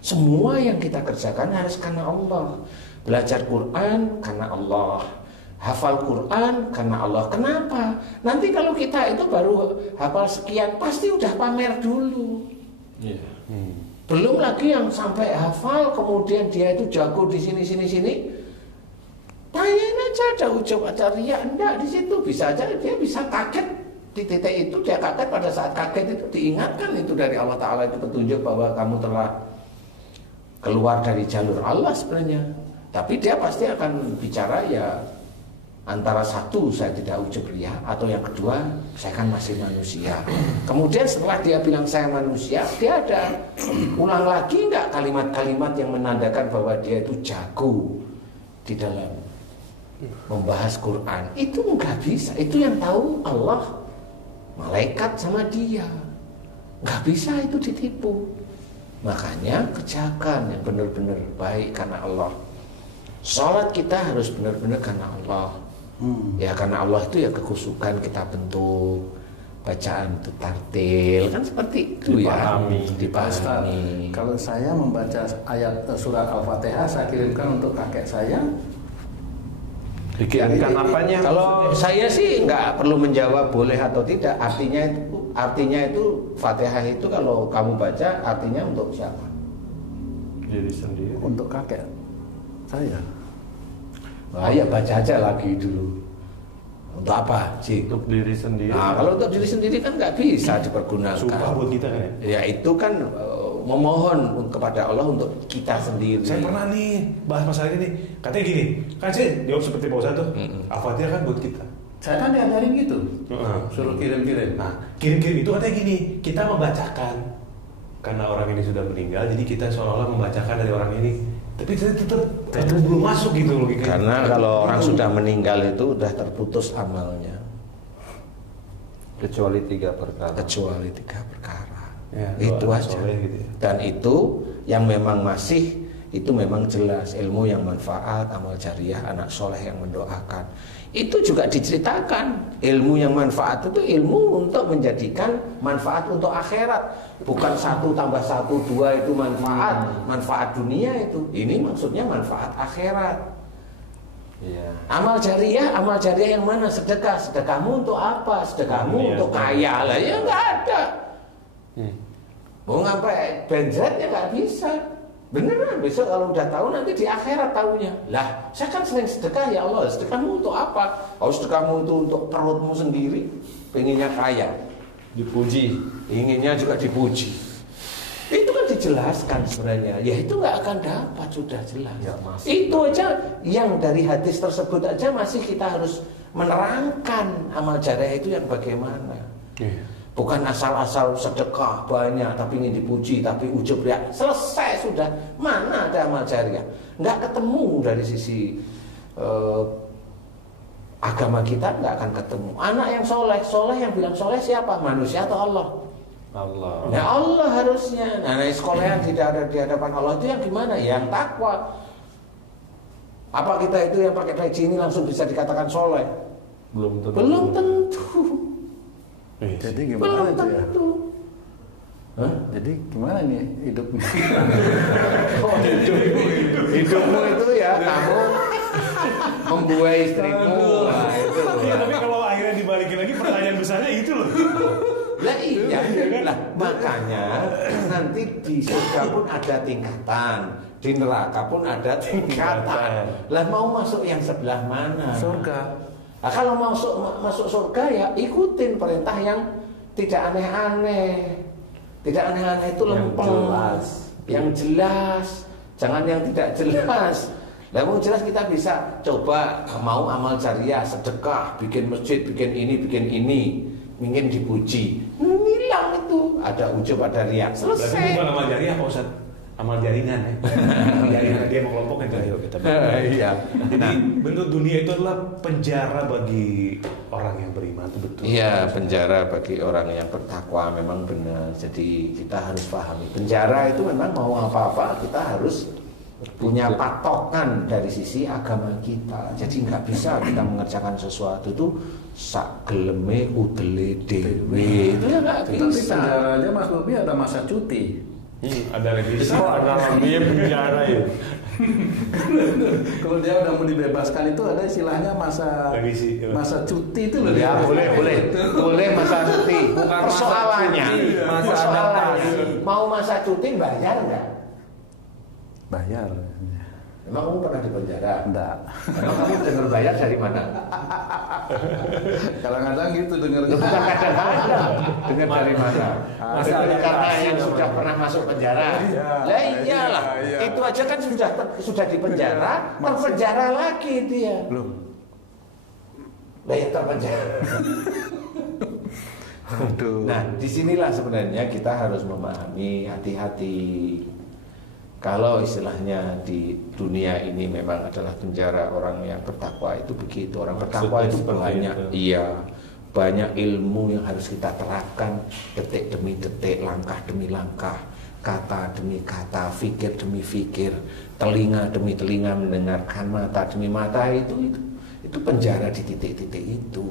Semua yang kita kerjakan harus karena Allah. Belajar Quran karena Allah. Hafal Quran karena Allah. Kenapa? Nanti kalau kita itu baru hafal sekian pasti udah pamer dulu. Belum lagi yang sampai hafal kemudian dia itu jago di sini. Tanyain aja, ada ujub, ada riya, enggak di situ. Bisa aja dia bisa kaget di titik itu, dia kaget pada saat kaget itu diingatkan itu dari Allah Ta'ala, itu petunjuk bahwa kamu telah keluar dari jalur Allah sebenarnya. Tapi dia pasti akan bicara ya antara satu, saya tidak ujub riya, atau yang kedua, saya kan masih manusia. Kemudian setelah dia bilang saya manusia, dia ada ulang lagi enggak kalimat-kalimat yang menandakan bahwa dia itu jago di dalam membahas Quran. Itu enggak bisa. Itu yang tahu Allah, malaikat sama dia. Enggak bisa itu ditipu. Makanya kerjakan yang benar-benar baik karena Allah. Salat kita harus benar-benar karena Allah. Ya karena Allah itu ya kekhusukan kita bentuk, bacaan itu tartil, kan seperti itu dipahami. Kalau saya membaca ayat surat Al-Fatihah, saya kirimkan untuk kakek saya. Dikirimkan apanya? Kalau saya sih nggak perlu menjawab boleh atau tidak. Artinya itu Fatihah itu kalau kamu baca artinya untuk siapa? Diri sendiri. Untuk kakek saya. Ayo baca aja lagi dulu. Untuk apa sih? Untuk diri sendiri. Nah, kalau untuk diri sendiri kan nggak bisa dipergunakan. Sumpah buat kita kan ya? Ya itu kan memohon kepada Allah untuk kita sendiri. Saya pernah nih bahas masalah ini nih. Katanya gini, kan saya jawab seperti Pak Ustadz tuh. Al-Fatihah kan buat kita. Saya kan diajarin gitu. Suruh kirim-kirim. Nah, kirim-kirim itu katanya gini, kita membacakan. Karena orang ini sudah meninggal, jadi kita seolah-olah membacakan dari orang ini. Tapi tetap belum masuk gitu logikanya. Karena kalau orang sudah meninggal itu sudah terputus amalnya. Kecuali 3 perkara. Kecuali 3 perkara. Ya, itu aja. Gitu ya. Dan itu yang memang masih itu memang jelas ilmu yang manfaat, amal jariah, anak soleh yang mendoakan. Itu juga diceritakan. Ilmu yang manfaat itu ilmu untuk menjadikan manfaat untuk akhirat. Bukan 1 tambah 1, 2 itu manfaat dunia itu. Ini maksudnya manfaat akhirat. Iya. Amal jariah yang mana? Sedekah. Sedekahmu untuk apa? Sedekahmu untuk kaya lah, ya nggak ada. Mau sampai benjretnya nggak bisa. Beneran besok kalau udah tahu nanti di akhirat tahunya. Lah, saya kan sering sedekah ya Allah. Sedekahmu untuk apa? Kalau sedekahmu itu untuk perutmu sendiri, pengennya kaya, Dipuji. inginnya juga dipuji. Itu kan dijelaskan sebenarnya. Ya itu nggak akan dapat, sudah jelas. Ya, Mas. Itu aja yang dari hadis tersebut aja masih kita harus menerangkan amal jariah itu yang bagaimana. Bukan asal-asal sedekah banyak tapi ingin dipuji, tapi ujub ya selesai sudah. Mana ada amal jariah? Nggak ketemu dari sisi agama kita, nggak akan ketemu. Anak yang soleh yang bilang soleh siapa? Manusia atau Allah? Allah. Ya Allah harusnya. Nah, sekolah yang tidak ada di hadapan Allah itu yang gimana? Yang takwa. Apa kita itu yang pakai peci ini langsung bisa dikatakan soleh? Belum tentu. Belum tentu. Jadi Belum gimana itu ya? tentu. Hah? Jadi gimana nih hidupnya? Oh, hidupmu itu ya kamu membuai istrimu. Nah, itu. Iya, tapi kalau akhirnya dibalikin lagi pertanyaan besarnya itu loh. Lah iya, lah makanya nanti di surga pun ada tingkatan, di neraka pun ada tingkatan. Lah mau masuk yang sebelah mana? Surga. Nah, kalau masuk surga ya ikutin perintah yang tidak aneh-aneh. Tidak aneh-aneh itu lempeng. Yang jelas. Jangan yang tidak jelas. Lah mau jelas kita bisa coba mau amal jariah, sedekah, bikin masjid, bikin ini, ingin dipuji. Hilang itu. Ada ujub, ada riak. Berarti Selesai. bukan amal jariah Pak Ustadz, amal jaringan ya. Jaringan dia mau kelompoknya kan. Ayo kita Iya. Jadi bentuk dunia itu adalah penjara bagi orang yang beriman, itu betul. Iya, penjara bagi orang yang bertakwa memang benar. Jadi kita harus pahami penjara itu memang mau apa-apa kita harus punya patokan dari sisi agama kita. Jadi nggak bisa kita mengerjakan sesuatu itu sak geleme udele dewe. Itu ya nggak Tapi bisa. penjara aja Mas Bobi ada masa cuti. Ada revisi. Dia penjara ya. Kalau dia udah mau dibebaskan itu ada istilahnya masa Revisi. masa cuti itu loh. Ya boleh masa cuti. Bukan masa Persoalannya, cuti, masa persoalannya adaptasi. mau masa cuti bayar nggak? Bayar. Emang kamu pernah di penjara? Enggak. Emang kamu dengar bayar dari mana? Kadang-kadang gitu dengernya. Bukan kadang-kadang. Dengar dari mana? Masa Karena adaptasi yang namanya. sudah pernah masuk penjara. Iya. Lah iyalah. Iya. Itu aja kan sudah di penjara, terpenjara lagi dia. Belum. Lah ya terpenjara. Aduh. Nah, disinilah sebenarnya kita harus memahami hati-hati. Kalau istilahnya di dunia ini memang adalah penjara orang yang bertakwa itu begitu. Orang bertakwa itu banyak, iya, banyak ilmu yang harus kita terapkan detik demi detik, langkah demi langkah, kata demi kata, fikir demi fikir, telinga demi telinga mendengarkan, mata demi mata itu penjara di titik-titik itu.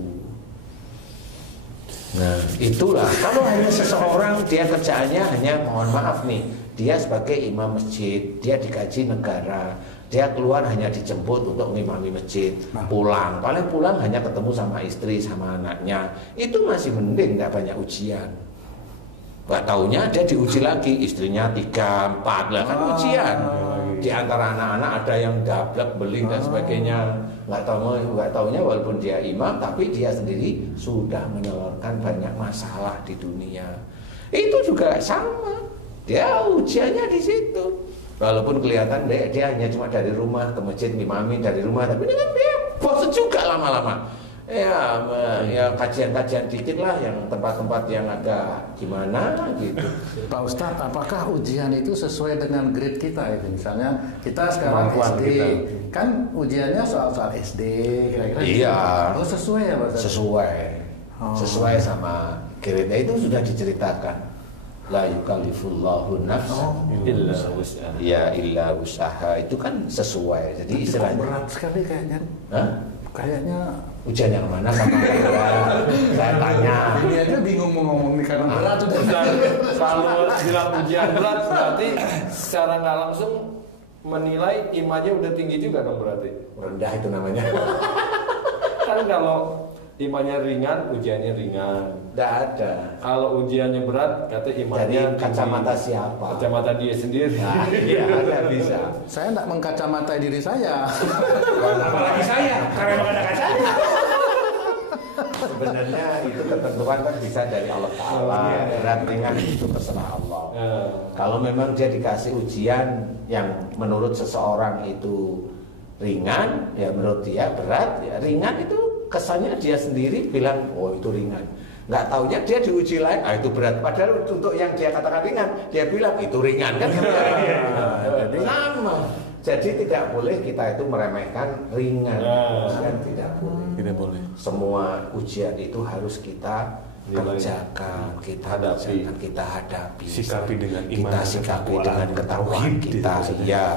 Nah, itulah kalau hanya seseorang dia kerjaannya hanya mohon maaf nih, dia sebagai imam masjid, dia digaji negara, dia keluar hanya dijemput untuk mengimami masjid, pulang, paling pulang hanya ketemu sama istri sama anaknya, itu masih mending, nggak banyak ujian. Gak taunya dia diuji lagi, istrinya 3, 4 lah kan ujian. Di antara anak-anak ada yang dablek beling dan sebagainya. Nggak taunya walaupun dia imam, tapi dia sendiri sudah menyalurkan banyak masalah di dunia. Itu juga sama. Dia ujiannya di situ. Walaupun kelihatan dia hanya cuma dari rumah ke masjid ngimami dari rumah, tapi dengan dia bosan juga lama-lama. Ya kajian-kajian dikit lah, yang tempat-tempat yang agak gimana gitu. Pak Ustadz, apakah ujian itu sesuai dengan grade kita itu? Misalnya kita sekarang Kemampuan SD, kita. kan ujiannya soal-soal SD, kira-kira Iya. gitu. Oh sesuai ya Pak Ustadz? Sesuai sama grade itu sudah diceritakan. La yukallifullahu nafsan Illa wus'aha. ya illa usaha, itu kan sesuai. Jadi Itu kok istilahnya berat sekali kayaknya. Hah? Kayaknya Ujian yang mana Kakak kira? Saya tanya. ini aja bingung mau ngomong nih karena berat udah. Kalau bilang ujian berat berarti secara nggak langsung menilai imannya udah tinggi juga dong berarti. Rendah itu namanya. Kan kalau imannya ringan, ujiannya ringan. Tidak ada. Kalau ujiannya berat, kata imannya Jadi tinggi. kacamata siapa? Kacamata dia sendiri. Nah, iya, nggak bisa. Saya tidak mengkacamatai diri saya. Apalagi saya, karena emang ada kacanya. Sebenarnya itu ketentuan kan bisa dari Allah Ta'ala. Berat ringan itu terserah Allah. Kalau memang dia dikasih ujian yang menurut seseorang itu ringan, ya menurut dia berat, ya ringan itu kesannya dia sendiri bilang, oh itu ringan. Nggak taunya dia diuji lain, ah itu berat. Padahal untuk yang dia katakan ringan, dia bilang itu ringan kan? Jadi sama. Jadi tidak boleh kita itu meremehkan ringan, kan tidak boleh. Tidak boleh. Semua ujian itu harus kita kerjakan, kita hadapi. kita hadapi, Sikapi dengan iman, kita sikapi ketakwaan, dengan ketakwaan tauhid, kita. gitu, Iya.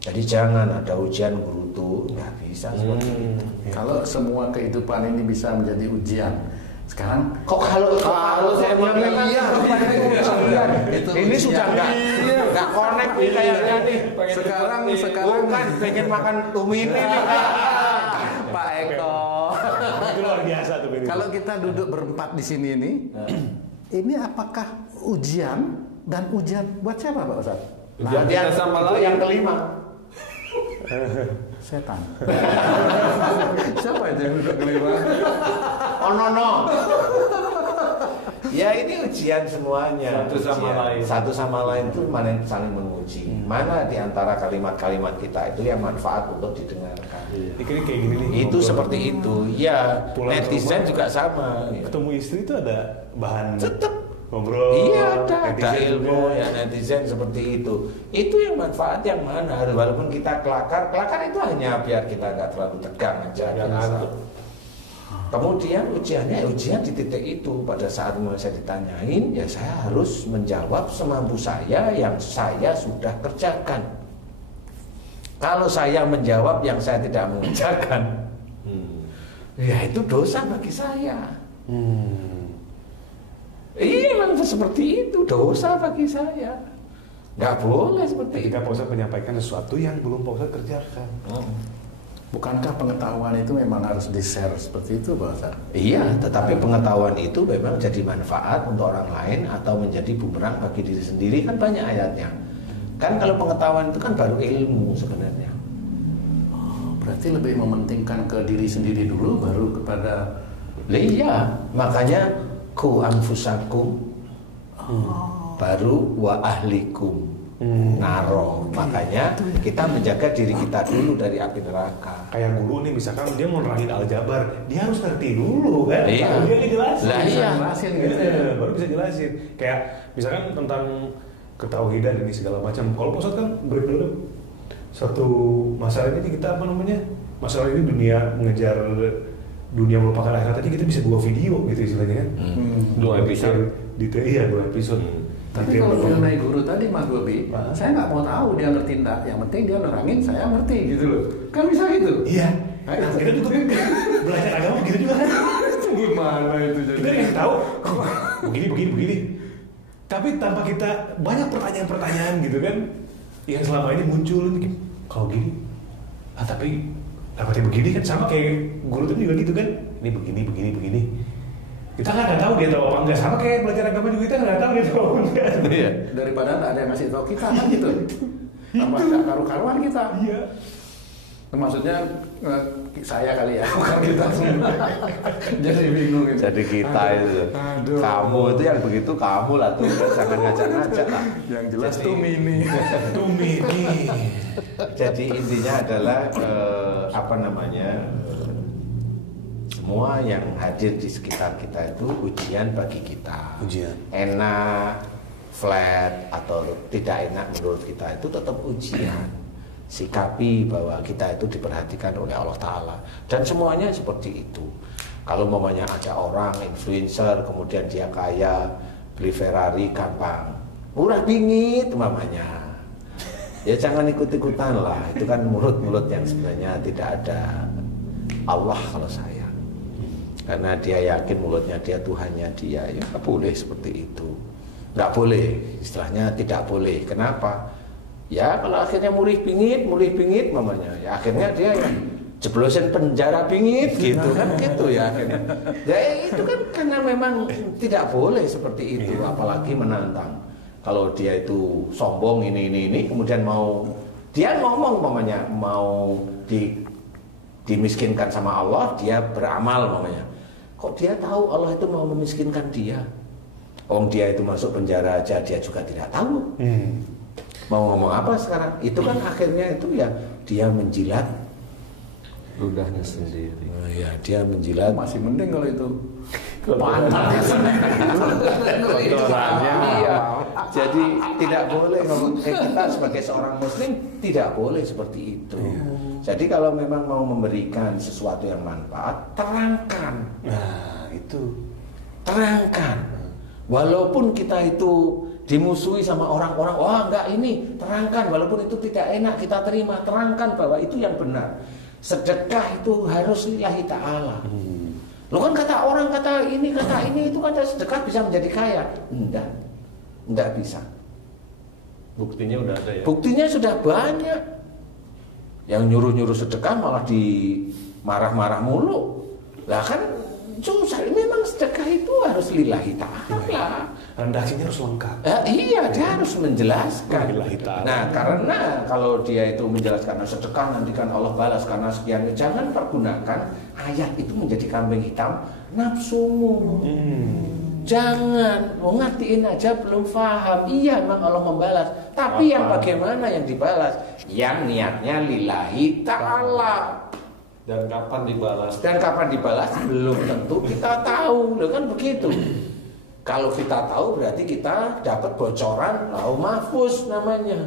Jadi jangan ada ujian gerutu, nggak bisa seperti itu. Kalau semua kehidupan ini bisa menjadi ujian, sekarang Kok kalau saya memang iya, itu ini ujian. sudah nggak connect nih kayaknya nih. sekarang Bukan pengen makan tumini nih. Pak Eko. Itu luar biasa tuh. Kalau kita duduk berempat di sini ini apakah ujian dan ujian buat siapa Pak Ustaz? Ujian Nah, kita sama itu lain. yang kelima. Setan. Siapa itu yang duduk kelima? Oh no. Ya ini ujian semuanya. Satu sama Ujian. lain. Satu sama lain itu mana yang saling menguji. Mana di antara kalimat-kalimat kita itu yang manfaat untuk didengarkan. Ini kayak gini nih. Itu ngobrol. seperti itu. Ya, Pulang ke netizen rumah, juga sama. Ketemu istri itu ada bahan Tetap. ngobrol. Iya ada netizen ilmu juga. ya netizen seperti itu. Itu yang manfaat yang mana? Walaupun kita kelakar itu hanya biar kita nggak terlalu tegang aja. Biasa. Kemudian ujian di titik itu pada saat saya ditanyain, ya saya harus menjawab semampu saya yang saya sudah kerjakan. Kalau saya menjawab yang saya tidak mengerjakan, ya itu dosa bagi saya. Iya, memang seperti itu dosa bagi saya. Nggak boleh seperti itu. Ketika Pak Ustadz menyampaikan sesuatu yang belum Pak Ustadz kerjakan. Bukankah pengetahuan itu memang harus di-share seperti itu Pak Ustaz? Iya, tetapi pengetahuan itu memang jadi manfaat untuk orang lain atau menjadi bumerang bagi diri sendiri, kan banyak ayatnya. Kan kalau pengetahuan itu kan baru ilmu sebenarnya. Berarti lebih mementingkan ke diri sendiri dulu baru kepada Iya, makanya ku anfusakum baru wa ahlikum naro. Makanya kita menjaga diri kita dulu dari api neraka. Kayak guru nih misalkan dia mau nerangin aljabar, dia harus ngerti dulu kan. Iya. Baru dia ngejelasin. Lah iya. jelasin gitu. Baru bisa jelasin. Kayak misalkan tentang ketauhidan ini segala macam. Kalau Pak Ustadz kan break dulu satu masalah ini kita apa namanya? Masalah ini dunia mengejar dunia melupakan akhirat tadi kita bisa 2 video gitu istilahnya kan. 2 episode. Detail iya 2 episode. Tapi kalau mengenai guru tadi Mas Bobi, saya nggak mau tahu dia ngerti enggak. Yang penting dia nerangin, saya ngerti gitu loh. Kan bisa gitu. Iya. Kita juga belajar agama gitu juga kan. Itu gimana itu Kita kasih tahu begini. Tapi tanpa kita banyak pertanyaan-pertanyaan gitu kan yang selama ini muncul kalau gini. Tapi dapatnya begini kan sama kayak guru tadi juga gitu kan. Ini begini. Kita nggak tahu dia tahu apa enggak, sama kayak belajar agama juga kita nggak tahu dia tahu apa enggak. Iya. Daripada nggak ada yang ngasih tahu kita kan gitu. Tambah nggak karu-karuan kita. Iya. Maksudnya saya kali ya, bukan kita semua. Jadi bingung gitu. Jadi kita itu, Aduh. kamu itu yang begitu kamu lah tuh, jangan ngajak-ngajak lah. Yang jelas Jadi- tuh mini. Tumini. Jadi intinya adalah apa namanya? Semua yang hadir di sekitar kita itu ujian bagi kita. Ujian. Enak, flat atau tidak enak menurut kita itu tetap ujian. Sikapi bahwa kita itu diperhatikan oleh Allah Ta'ala. Dan semuanya seperti itu. Kalau mamanya ada orang influencer kemudian dia kaya, beli Ferrari gampang, murah bingit mamanya. Ya jangan ikut-ikutan lah. Itu kan mulut-mulut yang sebenarnya tidak ada Allah kalau saya. Karena dia yakin mulutnya dia Tuhannya dia, ya nggak boleh seperti itu. Nggak boleh, istilahnya tidak boleh. Kenapa? Ya kalau akhirnya mulih pingit mamanya, ya akhirnya dia yang jeblosin penjara bingit gitu kan gitu ya akhirnya. Ya itu kan karena memang tidak boleh seperti itu, apalagi menantang. Kalau dia itu sombong ini kemudian dia ngomong umpamanya mau dimiskinkan sama Allah, dia beramal umpamanya. Kok dia tahu Allah itu mau memiskinkan dia? Dia itu masuk penjara aja dia juga tidak tahu. Mau ngomong apa sekarang? Itu kan akhirnya itu ya dia menjilat ludahnya sendiri. Ya dia menjilat. Masih mending kalau itu. Pantatnya sendiri. Iya. Jadi tidak boleh kita sebagai seorang muslim tidak boleh seperti itu. Jadi kalau memang mau memberikan sesuatu yang manfaat, terangkan. Nah, itu. Terangkan. Walaupun kita itu dimusuhi sama orang-orang, enggak ini, terangkan. Walaupun itu tidak enak kita terima, terangkan bahwa itu yang benar. Sedekah itu harus lillahi ta'ala. Lo kan kata ini itu kan sedekah bisa menjadi kaya. Enggak bisa. Buktinya udah ada ya. Buktinya sudah banyak. Yang nyuruh-nyuruh sedekah malah marah-marah mulu. Lah kan susah. Memang sedekah itu harus lillahi ta'ala. Redaksinya harus lengkap. Iya, dia harus menjelaskan. Lillahi ta'ala. Nah, karena kalau dia itu menjelaskan sedekah nanti kan Allah balas karena sekian. Jangan pergunakan ayat itu menjadi kambing hitam nafsumu. Jangan, ngertiin aja belum paham. Iya, memang Allah membalas. Tapi yang bagaimana yang dibalas? Yang niatnya lillahi ta'ala. Dan kapan dibalas? Belum tentu kita tahu, kan begitu. Kalau kita tahu berarti kita dapat bocoran lauh mahfuz namanya.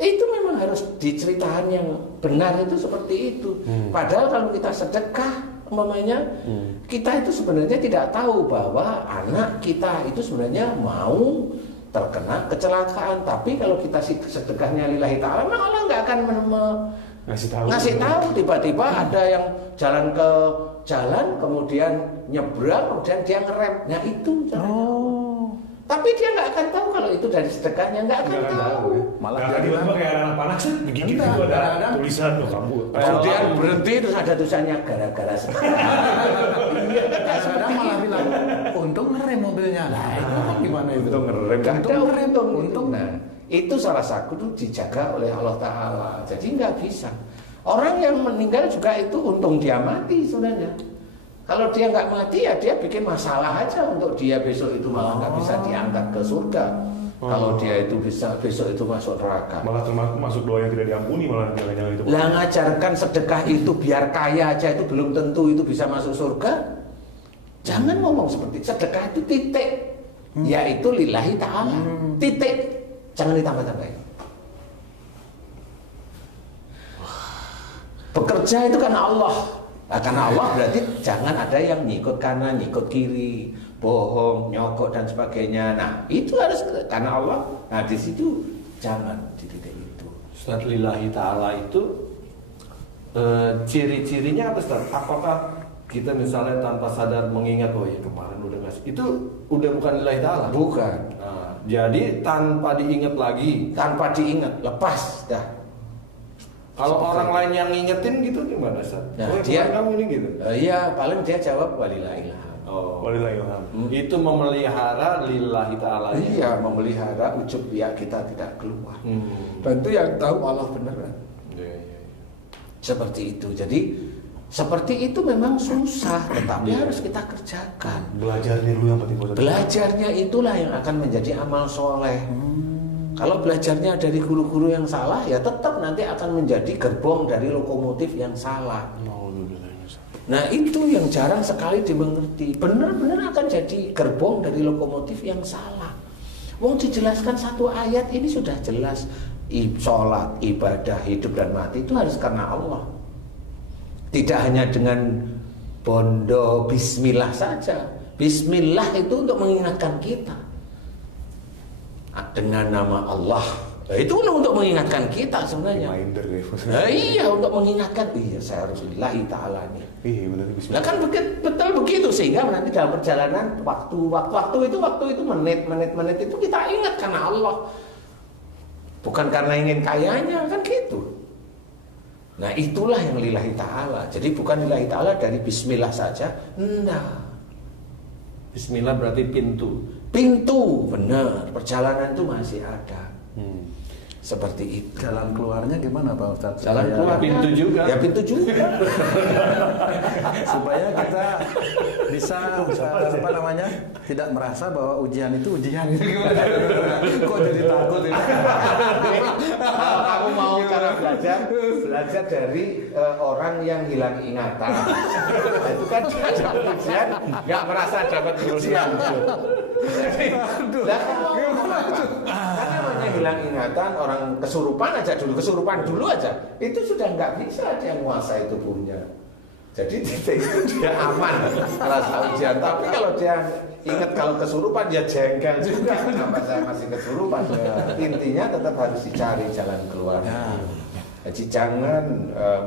Itu memang harus diceritakan yang benar itu seperti itu. Padahal kalau kita sedekah umpamanya, kita itu sebenarnya tidak tahu bahwa anak kita itu sebenarnya mau terkena kecelakaan. Tapi kalau kita sedekahnya lillahi ta'ala, memang Allah nggak akan ngasih tahu. Tiba-tiba ada yang jalan ke jalan kemudian nyebrang kemudian dia ngerem. Nah itu tapi dia nggak akan tahu kalau itu dari sedekahnya, nggak akan tahu. Malah tiba-tiba kayak anak panas digigit itu ada tulisan kamu. Kemudian berhenti terus ada tulisannya gara-gara sedekah. Kadang malah bilang untung ngerem mobilnya. Nah itu gimana itu? Untung ngerem. Untung. Nah itu salah satu dijaga oleh Allah Ta'ala. Jadi nggak bisa. Orang yang meninggal juga itu untung dia mati sebenarnya. Kalau dia nggak mati ya dia bikin masalah aja untuk dia besok itu malah nggak bisa diangkat ke surga. Kalau dia itu bisa besok itu masuk neraka. Malah termasuk doa yang tidak diampuni malah jangan-jangan itu. Lah ngajarkan sedekah itu biar kaya aja itu belum tentu itu bisa masuk surga. Jangan ngomong seperti sedekah itu titik. Yaitu lillahi ta'ala. Titik. Jangan ditambah-tambahin. Bekerja itu karena Allah. Nah, karena Allah berarti jangan ada yang nyikut kanan, nyikut kiri, bohong, nyogok dan sebagainya. Nah itu harus karena Allah. Nah di situ jangan di titik itu. Ustaz, lillahi ta'ala itu ciri-cirinya apa Ustaz? Apakah kita misalnya tanpa sadar mengingat ya kemarin udah ngasih, itu udah bukan lillahi ta'ala? Bukan. Nah, jadi tanpa diingat lagi. Tanpa diingat, lepas dah. Kalau orang lain yang ngingetin gitu gimana Ustaz? Nah, dia kamu ini gitu. Iya, paling dia jawab walillahilham. Walillahilham. Itu memelihara lillahi ta'ala. Iya, memelihara ujub ya kita tidak keluar. Dan itu yang tahu Allah beneran. Iya. Seperti itu. Jadi seperti itu memang susah, tetapi harus kita kerjakan. Belajarnya dulu yang penting. Belajarnya itulah yang akan menjadi amal soleh. Kalau belajarnya dari guru-guru yang salah, ya tetap nanti akan menjadi gerbong dari lokomotif yang salah. Nah itu yang jarang sekali dimengerti. Benar-benar akan jadi gerbong dari lokomotif yang salah. Wong dijelaskan satu ayat ini sudah jelas. Sholat, ibadah, hidup dan mati itu harus karena Allah. Tidak hanya dengan bondo bismillah saja. Bismillah itu untuk mengingatkan kita dengan nama Allah. Nah, itu untuk mengingatkan kita sebenarnya. Nah, iya, untuk mengingatkan. Iya, saya harus lillahi ta'ala nih. Iya, benar. Nah kan betul begitu, sehingga nanti dalam perjalanan waktu itu menit itu kita ingat karena Allah. Bukan karena ingin kayanya, kan gitu. Nah itulah yang lillahi ta'ala. Jadi bukan lillahi ta'ala dari bismillah saja. Enggak. Bismillah berarti pintu. Pintu, benar. Perjalanan itu masih ada. Seperti itu. Jalan keluarnya gimana Pak Ustadz? Jalan keluar pintu juga. Ya pintu juga. Supaya kita bisa apa namanya, tidak merasa bahwa ujian itu ujian. Kok jadi takut ini? Kalau kamu mau cara belajar dari orang yang hilang ingatan. Nah, itu kan dia dapat ujian, nggak merasa dapat ujian. Jadi, karena namanya hilang ingatan, orang kesurupan dulu aja, itu sudah nggak bisa dia menguasai tubuhnya. Jadi itu dia aman rasa ujian. Tapi kalau dia ingat kalau kesurupan, ya jengkel juga. Kenapa saya masih kesurupan? Intinya tetap harus dicari jalan keluarnya. Jadi jangan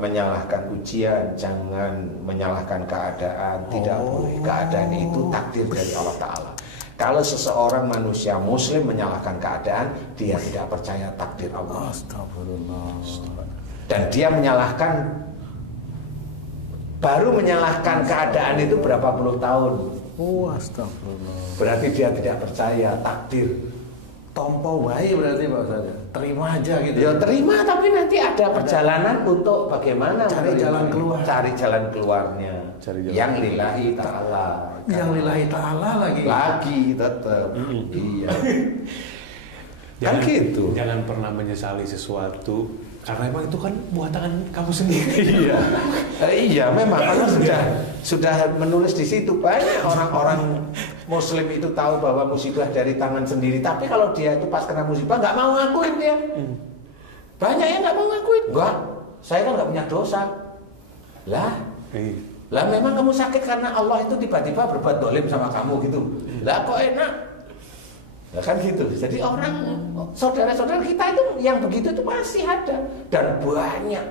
menyalahkan ujian, jangan menyalahkan keadaan. Tidak boleh. Keadaan itu takdir dari Allah Ta'ala. Kalau seseorang manusia muslim menyalahkan keadaan, dia tidak percaya takdir Allah. Astagfirullah. Dan dia baru menyalahkan keadaan itu berapa puluh tahun. Astagfirullah. Berarti dia tidak percaya takdir. Tompo baik berarti Pak Ustadz. Terima aja gitu. Ya terima, tapi nanti ada perjalanan untuk bagaimana cari jalan keluar. Cari jalan keluarnya. Jalan. Yang lillahi ta'ala. Yang lillahi ta'ala lagi tetap. Iya. Kan Jangan, gitu. Jangan pernah menyesali sesuatu karena emang itu kan buatan kamu sendiri. Iya. Iya, memang Allah sudah menulis di situ. Banyak orang-orang muslim itu tahu bahwa musibah dari tangan sendiri, tapi kalau dia itu pas kena musibah nggak mau ngakuin dia. Banyak yang nggak mau ngakuin. Enggak, saya kan nggak punya dosa. Lah memang kamu sakit karena Allah itu tiba-tiba berbuat dolim sama kamu gitu. Lah kok enak? Ya kan gitu. Jadi orang saudara-saudara kita itu yang begitu itu masih ada dan banyak.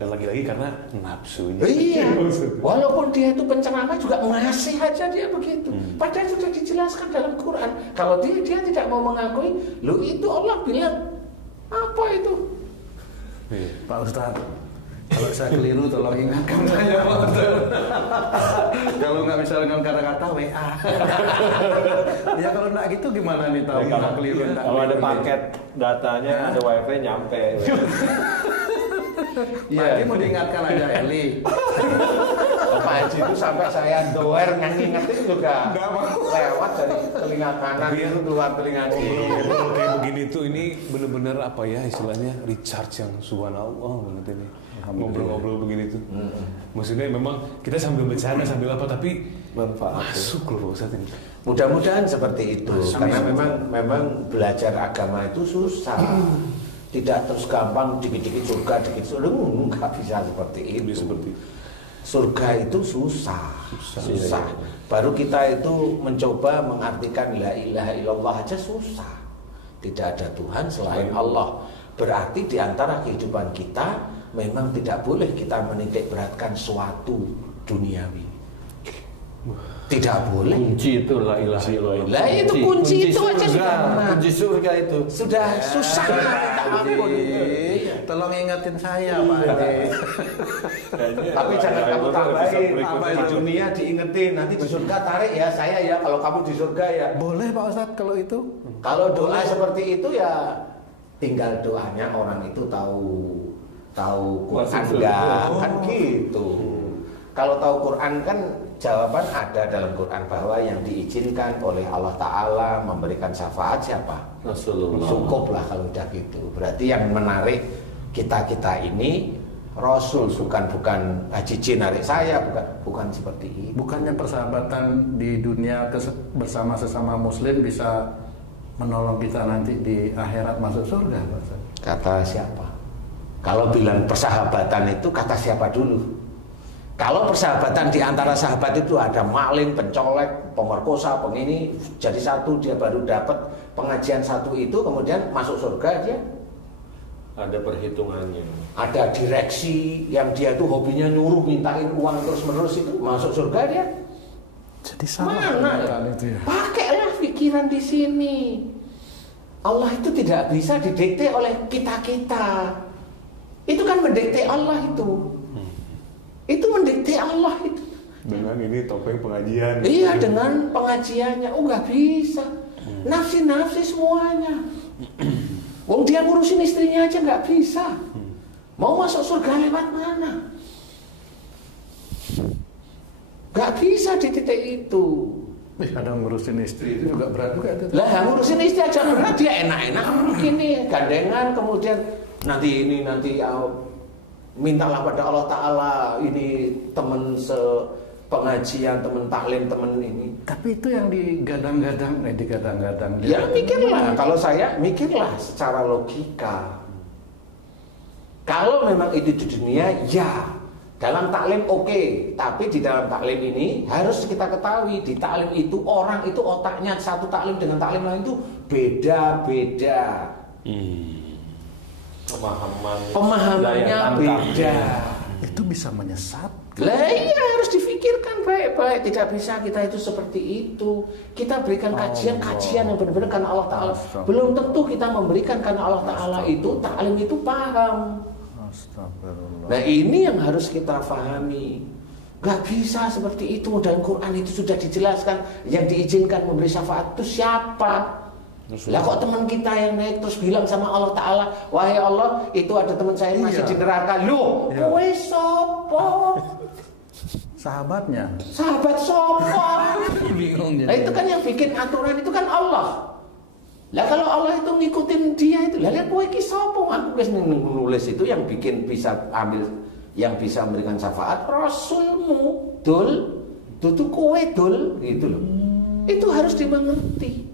Dan lagi-lagi karena nafsunya. Iya. Walaupun dia itu penceramah juga ngasih aja dia begitu. Padahal sudah dijelaskan dalam Quran. Kalau dia tidak mau mengakui, lu itu Allah bilang apa itu? Pak Ustadz, kalau saya keliru tolong ingatkan saya Pak Ustadz. Kalau nggak bisa dengan kata-kata WA. Ya kalau nggak gitu gimana nih tahu kalau keliru? Kalau ada paket datanya, ada wifi nyampe. Iya, mau diingatkan aja Eli. Pak Haji itu sampai saya doer ngingetin juga lewat dari telinga kanan itu keluar telinga kiri. Kalau kayak begini tuh ini bener-bener apa ya istilahnya recharge yang subhanallah banget ini. Ngobrol-ngobrol begini tuh. Maksudnya memang kita sambil bercanda sambil apa tapi Manfaat. masuk loh saat ini. Mudah-mudahan seperti itu. Karena memang belajar agama itu susah. Tidak terus gampang dikit-dikit surga, dikit surga, nggak bisa seperti itu. Surga itu susah. Baru kita itu mencoba mengartikan la ilaha illallah aja susah. Tidak ada Tuhan selain Allah. Berarti di antara kehidupan kita memang tidak boleh kita menitik beratkan suatu duniawi. Tidak boleh. Kunci itu la ilaha illallah. Lah itu kunci itu aja sudah kunci surga itu. Sudah susah minta ampun. Tolong ingetin saya Pak Haji. Tapi jangan kamu tambahin di dunia diingetin, nanti di surga tarik ya saya ya, kalau kamu di surga ya. Boleh Pak Ustadz kalau itu? Kalau doa seperti itu ya tinggal doanya orang itu tahu Quran enggak, kan gitu. Kalau tahu Quran kan jawaban ada dalam Quran bahwa yang diizinkan oleh Allah Ta'ala memberikan syafaat siapa? Rasulullah. Cukuplah kalau udah gitu. Berarti yang menarik kita ini Rasul, bukan Haji Jin narik saya, bukan seperti itu. Bukannya persahabatan di dunia bersama sesama muslim bisa menolong kita nanti di akhirat masuk surga Pak Ustadz? Kata siapa? Kalau bilang persahabatan itu kata siapa dulu? Kalau persahabatan di antara sahabat itu ada maling, pencolek, pemerkosa, pengini, jadi satu dia baru dapat pengajian satu itu kemudian masuk surga dia. Ada perhitungannya. Ada direksi yang dia tuh hobinya nyuruh mintain uang terus-menerus itu masuk surga dia. Jadi salah itu ya. Pakailah pikiran di sini. Allah itu tidak bisa didikte oleh kita-kita. Itu kan mendikte Allah itu. Itu mendikte Allah itu. Dengan ini topeng pengajian. Iya, dengan pengajiannya. Oh, nggak bisa. Nafsi-nafsi semuanya. Wong dia ngurusin istrinya aja nggak bisa. Mau masuk surga lewat mana? Nggak bisa di titik itu. Kadang ngurusin istri itu juga berat juga itu. Lah ngurusin istri aja berat, dia enak-enak begini, gandengan, kemudian nanti mintalah pada Allah Ta'ala, ini teman pengajian, teman taklim, teman ini. Tapi itu yang digadang-gadang. Ya mikirlah, kalau saya mikirlah secara logika. Kalau memang itu di dunia, ya dalam taklim oke. Tapi di dalam taklim ini harus kita ketahui, di taklim itu orang itu otaknya satu taklim dengan taklim lain itu beda-beda. Pemahamannya beda. Itu bisa menyesat. Lah iya, harus difikirkan baik-baik. Tidak bisa kita itu seperti itu. Kita berikan kajian yang benar-benar karena Allah Ta'ala. Belum tentu kita memberikan karena Allah Ta'ala itu taklim itu paham. Astagfirullah. Nah ini yang harus kita pahami. Gak bisa seperti itu. Dan Quran itu sudah dijelaskan. Yang diizinkan memberi syafaat itu siapa? Lah kok teman kita yang naik terus bilang sama Allah Ta'ala, wahai Allah, itu ada teman saya yang masih di neraka. Loh, kowe sopo? Sahabatnya. Sahabat sopo? Bingung jadi. Nah itu kan yang bikin aturan itu kan Allah. Lah kalau Allah itu ngikutin dia itu, lah kowe iki sopo? Aku wis nulis itu yang bikin bisa ambil, yang bisa memberikan syafaat Rasulmu, dul, tutu kowe dul, gitu loh. Itu harus dimengerti.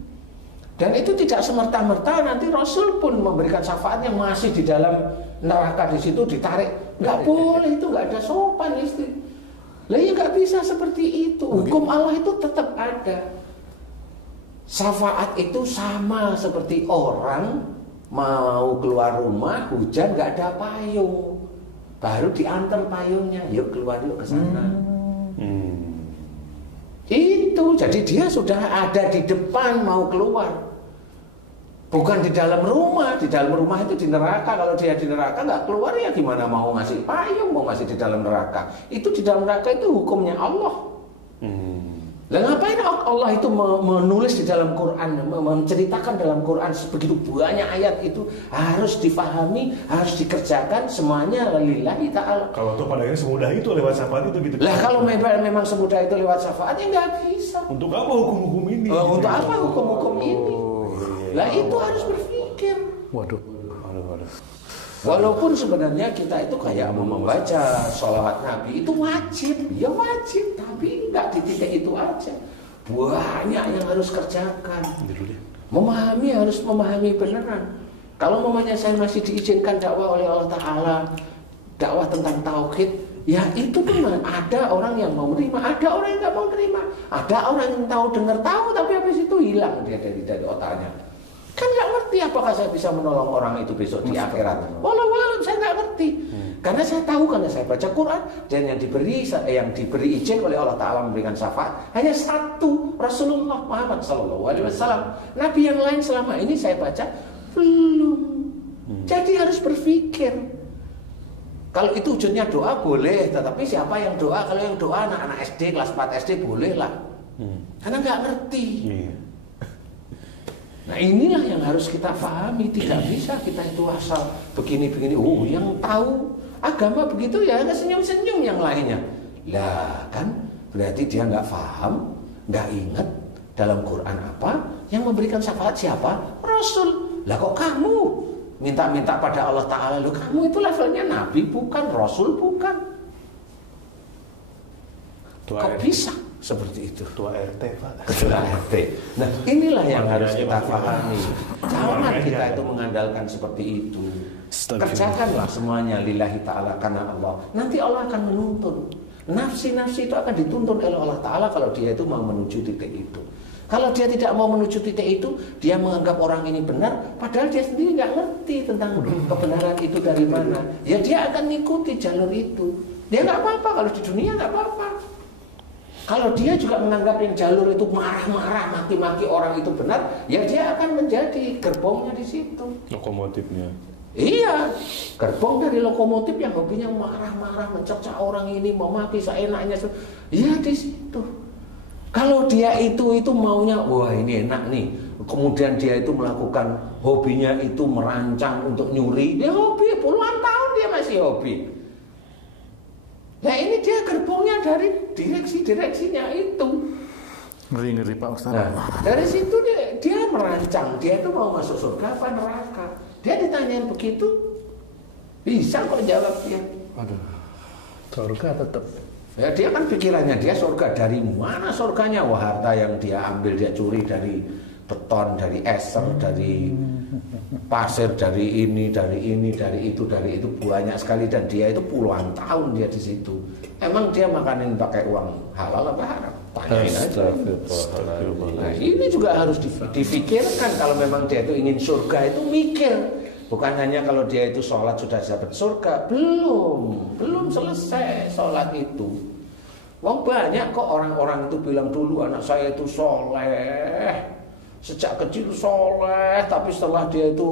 Dan itu tidak semerta-merta nanti Rasul pun memberikan syafaat yang masih di dalam neraka di situ ditarik. Nggak boleh, itu nggak ada sopan istri. Lah ya nggak bisa seperti itu. Hukum Allah itu tetap ada. Syafaat itu sama seperti orang mau keluar rumah hujan nggak ada payung, baru diantar payungnya, yuk keluar yuk ke sana. Itu jadi dia sudah ada di depan mau keluar. Bukan di dalam rumah. Di dalam rumah itu di neraka. Kalau dia di neraka nggak keluar ya gimana mau ngasih payung, mau ngasih di dalam neraka. Itu di dalam neraka itu hukumnya Allah. Dan ngapain Allah itu menulis di dalam Quran, menceritakan dalam Quran begitu banyak ayat itu harus difahami, harus dikerjakan semuanya lillahi ta'ala. Kalau tuh pada akhirnya semudah itu lewat syafaat itu gitu. Lah kalau memang semudah itu lewat syafaat ya nggak bisa. Untuk apa hukum-hukum ini? Untuk apa hukum-hukum ini? Lah itu harus berpikir. Waduh. Walaupun sebenarnya kita itu kayak membaca sholawat Nabi itu wajib, ya wajib, tapi nggak di titik itu aja. Banyak yang harus kerjakan. Memahami harus memahami beneran. Kalau mamanya saya masih diizinkan dakwah oleh Allah Ta'ala, dakwah tentang tauhid, ya itu kan ada orang yang mau menerima, ada orang yang nggak mau menerima, ada orang yang tahu tapi habis itu hilang dia dari otaknya. Kan nggak ngerti apakah saya bisa menolong orang itu besok di akhirat. Walau saya nggak ngerti. Karena saya tahu, karena saya baca Quran dan yang diberi izin oleh Allah Ta'ala memberikan syafaat hanya satu, Rasulullah Muhammad SAW. Nabi yang lain selama ini saya baca belum. Jadi harus berpikir. Kalau itu wujudnya doa boleh, tetapi siapa yang doa? Kalau yang doa anak-anak SD kelas 4 SD boleh lah. Karena nggak ngerti. Nah inilah yang harus kita pahami. Tidak bisa kita itu asal begini-begini. Oh yang tahu agama begitu ya nggak senyum-senyum yang lainnya. Lah kan berarti dia nggak paham, nggak ingat dalam Quran apa yang memberikan syafaat siapa? Rasul. Lah kok kamu minta-minta pada Allah Ta'ala? Loh kamu itu levelnya Nabi bukan, Rasul bukan. Kok bisa seperti itu? Ketua RT Pak. Ketua RT. Nah inilah yang harus kita pahami. Jangan kita itu mengandalkan seperti itu. Kerjakanlah semuanya lillahi ta'ala karena Allah. Nanti Allah akan menuntun. Nafsi-nafsi itu akan dituntun oleh Allah Ta'ala kalau dia itu mau menuju titik itu. Kalau dia tidak mau menuju titik itu, dia menganggap orang ini benar, padahal dia sendiri nggak ngerti tentang kebenaran itu dari mana. Ya dia akan mengikuti jalur itu. Dia nggak apa-apa kalau di dunia nggak apa-apa. Kalau dia juga menganggap yang jalur itu marah-marah, maki-maki orang itu benar, ya dia akan menjadi gerbongnya di situ. Lokomotifnya. Iya, gerbong dari lokomotif yang hobinya marah-marah, mencerca orang ini, memaki seenaknya. Iya di situ. Kalau dia itu maunya, wah ini enak nih. Kemudian dia itu melakukan hobinya itu merancang untuk nyuri. Dia hobi, puluhan tahun dia masih hobi. Nah ini dia gerbongnya dari direksinya itu. Ngeri Pak Ustaz. Nah, dari situ dia merancang, dia itu mau masuk surga apa neraka. Dia ditanyain begitu, bisa kok jawab dia. Aduh, surga tetap. Ya dia kan pikirannya dia surga, dari mana surganya? Wah harta yang dia ambil, dia curi dari beton, dari eser, dari pasir, dari ini, dari itu banyak sekali, dan dia itu puluhan tahun dia di situ. Emang dia makanin pakai uang halal apa haram? Tanyain aja. Nah, ini juga harus difikirkan. Kalau memang dia itu ingin surga itu mikir. Bukan hanya kalau dia itu sholat sudah dapat surga. Belum selesai sholat itu. Wong banyak kok orang-orang itu bilang dulu anak saya itu soleh, sejak kecil soleh, tapi setelah dia itu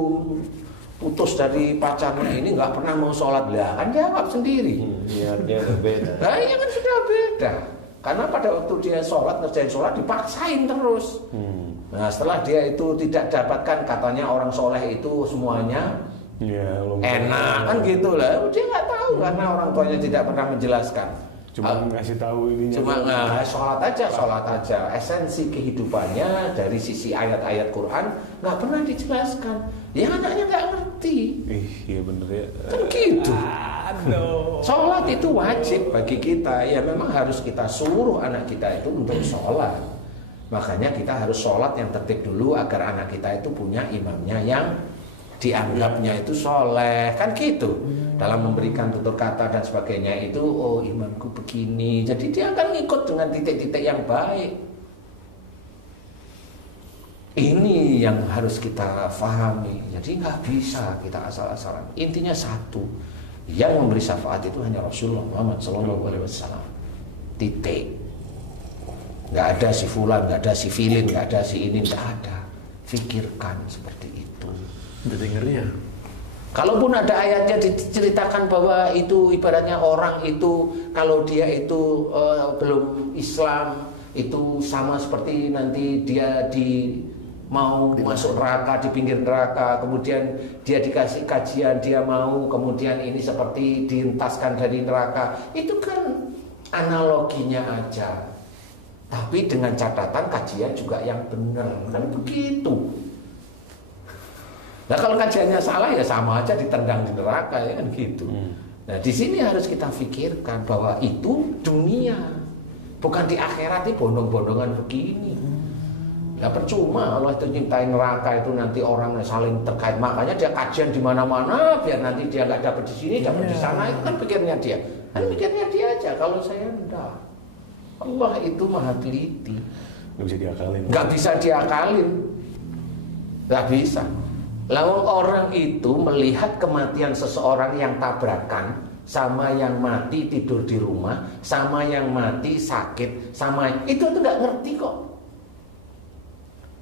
putus dari pacarnya ini nggak pernah mau sholat. Lah kan jawab sendiri. Niatnya berbeda. Nah iya kan sudah beda. Karena pada waktu dia sholat, ngerjain sholat dipaksain terus. Nah setelah dia itu tidak dapatkan, katanya orang soleh itu semuanya enak kan gitu lah. Dia nggak tahu karena orang tuanya tidak pernah menjelaskan. Cuma ngasih tahu ininya. Cuma sholat aja. Esensi kehidupannya dari sisi ayat-ayat Quran nggak pernah dijelaskan. Ya anaknya nggak ngerti. Iya bener ya. Kan gitu. Sholat itu wajib bagi kita. Ya memang harus kita suruh anak kita itu untuk sholat. Makanya kita harus sholat yang tertib dulu agar anak kita itu punya imamnya yang dianggapnya itu soleh, kan gitu. Dalam memberikan tutur kata dan sebagainya itu, oh imamku begini. Jadi dia akan ngikut dengan titik-titik yang baik. Ini yang harus kita pahami. Jadi nggak bisa kita asal-asalan. Intinya satu, yang memberi syafaat itu hanya Rasulullah Muhammad SAW. Titik. Nggak ada si fulan, nggak ada si filin, nggak ada si ini, nggak ada. Fikirkan seperti itu. Jadi ngeri ya. Kalaupun ada ayatnya diceritakan bahwa itu ibaratnya orang itu kalau dia itu belum Islam itu sama seperti nanti dia mau masuk neraka, di pinggir neraka, kemudian dia dikasih kajian, dia mau, kemudian ini seperti dientaskan dari neraka. Itu kan analoginya aja. Tapi dengan catatan kajian juga yang benar, kan begitu. Nah kalau kajiannya salah ya sama aja ditendang di neraka ya kan gitu. Nah di sini harus kita pikirkan bahwa itu dunia, bukan di akhirat ini bondong-bondongan begini. Ya percuma Allah itu nyiptain neraka itu nanti orang saling terkait, makanya dia kajian di mana-mana biar nanti dia nggak dapat di sini dapat di sana, itu kan pikirnya dia. Kan pikirnya dia aja. Kalau saya enggak, Allah itu maha teliti. Nggak bisa diakalin. Nggak bisa diakalin, nggak bisa. Lalu orang itu melihat kematian seseorang yang tabrakan, sama yang mati tidur di rumah, sama yang mati sakit, sama itu tuh nggak ngerti kok.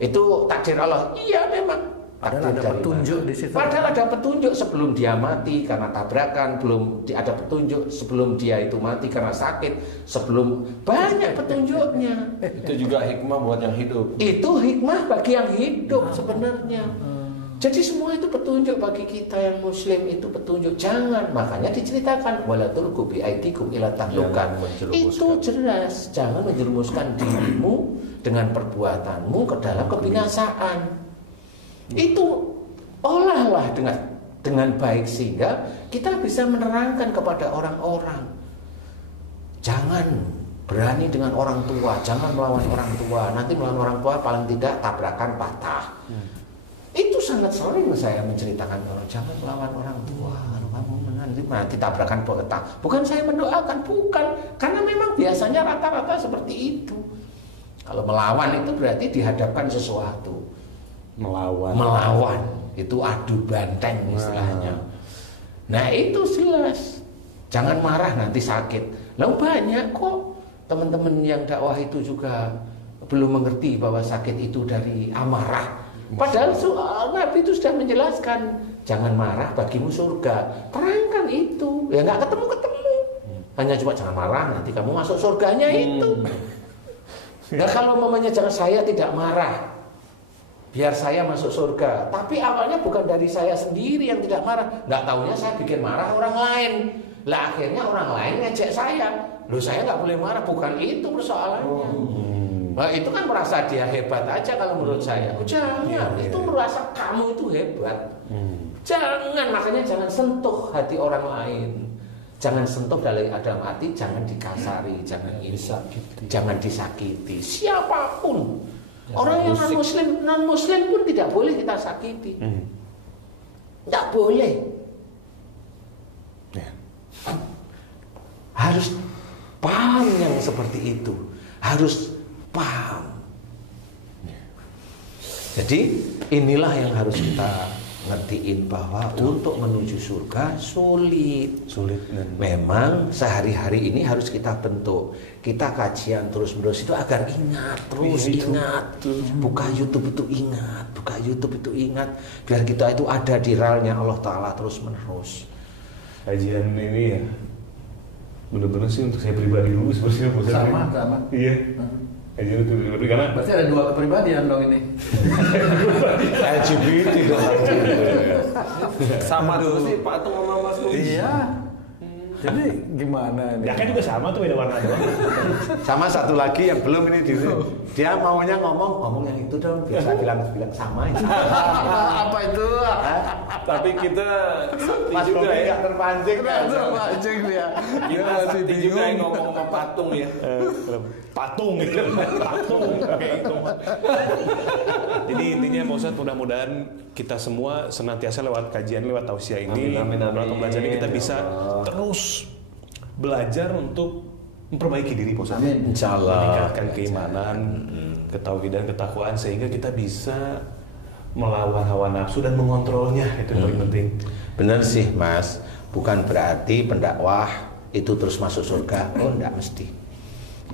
Itu takdir Allah. Iya memang. Padahal ada petunjuk di situ. Padahal ada petunjuk sebelum dia mati karena tabrakan, belum ada petunjuk sebelum dia itu mati karena sakit, sebelum banyak petunjuknya. Itu juga hikmah buat yang hidup. Itu hikmah bagi yang hidup sebenarnya. Jadi semua itu petunjuk bagi kita yang muslim, itu petunjuk. Jangan, makanya diceritakan wala tulqu bi aidikum ila tahlukan. Itu jelas, jangan menjerumuskan dirimu dengan perbuatanmu ke dalam kebinasaan. Itu olahlah dengan baik sehingga kita bisa menerangkan kepada orang-orang. Jangan berani dengan orang tua, jangan melawan orang tua. Nanti melawan orang tua paling tidak tabrakan patah. Itu sangat sering saya menceritakan orang, jangan melawan orang tua. Kalau kamu nanti tabrakan patah. Bukan saya mendoakan, bukan. Karena memang biasanya rata-rata seperti itu. Kalau melawan itu berarti dihadapkan sesuatu. Melawan itu adu banteng istilahnya. Nah itu jelas. Jangan marah nanti sakit. Lalu banyak kok teman-teman yang dakwah itu juga belum mengerti bahwa sakit itu dari amarah. Padahal Nabi itu sudah menjelaskan, jangan marah bagimu surga. Terangkan itu. Ya nggak ketemu-ketemu. Hanya cuma jangan marah, nanti kamu masuk surganya itu. Nah kalau mamanya jangan saya tidak marah, biar saya masuk surga. Tapi awalnya bukan dari saya sendiri yang tidak marah. Nggak taunya saya bikin marah orang lain. Lah akhirnya orang lain ngejek saya. Loh saya nggak boleh marah, bukan itu persoalannya. Nah, itu kan merasa dia hebat aja kalau menurut saya. Jangan, itu merasa kamu itu hebat. Jangan, makanya jangan sentuh hati orang lain. Jangan sentuh dalam hati, jangan dikasari, jangan disakiti. Siapapun. Orang yang non muslim pun tidak boleh kita sakiti. Tidak boleh. Harus paham yang seperti itu. Harus paham. Jadi inilah yang harus kita ngertiin, bahwa untuk menuju surga sulit. Memang sehari-hari ini harus kita bentuk. Kita kajian terus-menerus itu agar ingat, buka YouTube itu ingat, biar kita itu ada di realnya Allah Ta'ala terus-menerus. Kajian ini ya benar-benar sih untuk saya pribadi dulu sebenarnya. Sama. Iya. Kajian itu pribadi karena berarti ada 2 kepribadian dong ini. LGBT dong. Sama dulu sih patung sama Mas Mus. Iya. Jadi gimana nih? Ya kan juga sama tuh, beda warna doang. Sama satu lagi yang belum ini dia maunya ngomong yang itu dong, biasa bilang sama itu. Apa itu? Tapi kita sakti Mas juga Bobi ya. nggak terpancing. Terpancing dia. Kita sakti juga yang ngomong sama patung ya. Patung gitu. Kayak itu. Jadi intinya Pak Ustadz, mudah-mudahan kita semua senantiasa lewat kajian, lewat tausiah ini, Amin. lewat pembelajaran ini kita bisa terus belajar untuk memperbaiki diri Pak Ustadz. Insyaallah. Meningkatkan keimanan, ketauhidan, ketakwaan, sehingga kita bisa melawan hawa nafsu dan mengontrolnya. Itu yang paling penting. Benar sih Mas, bukan berarti pendakwah itu terus masuk surga. Oh enggak mesti.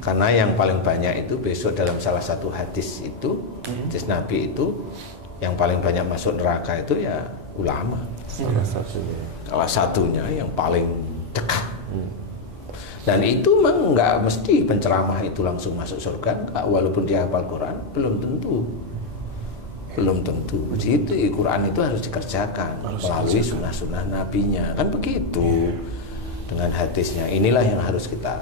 Karena yang paling banyak itu besok dalam salah satu hadis itu, hadis Nabi itu, yang paling banyak masuk neraka itu ya ulama. Salah satunya yang paling dekat. Dan itu memang nggak mesti penceramah itu langsung masuk surga. Walaupun dia hafal Quran, belum tentu. Jadi Quran itu harus dikerjakan melalui sunnah-sunnah nabinya, kan begitu. Dengan hadisnya inilah yang harus kita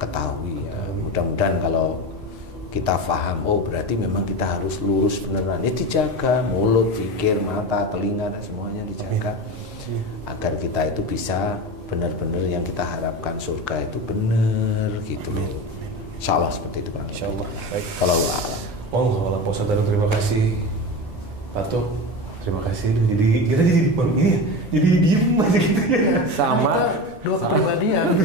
ketahui ya. Mudah-mudahan kalau kita paham, oh berarti memang kita harus lurus beneran. Ya dijaga mulut, pikir, mata, telinga dan semuanya dijaga. Agar kita itu bisa benar-benar yang kita harapkan surga itu benar gitu. Insyaallah seperti itu Pak. Insyaallah. Baik. Kalau Allah Pak Ustadz, terima kasih Patung. Terima kasih. Jadi kita jadi baru ini ya. Jadi diem aja gitu ya. Sama. 2 kepribadian.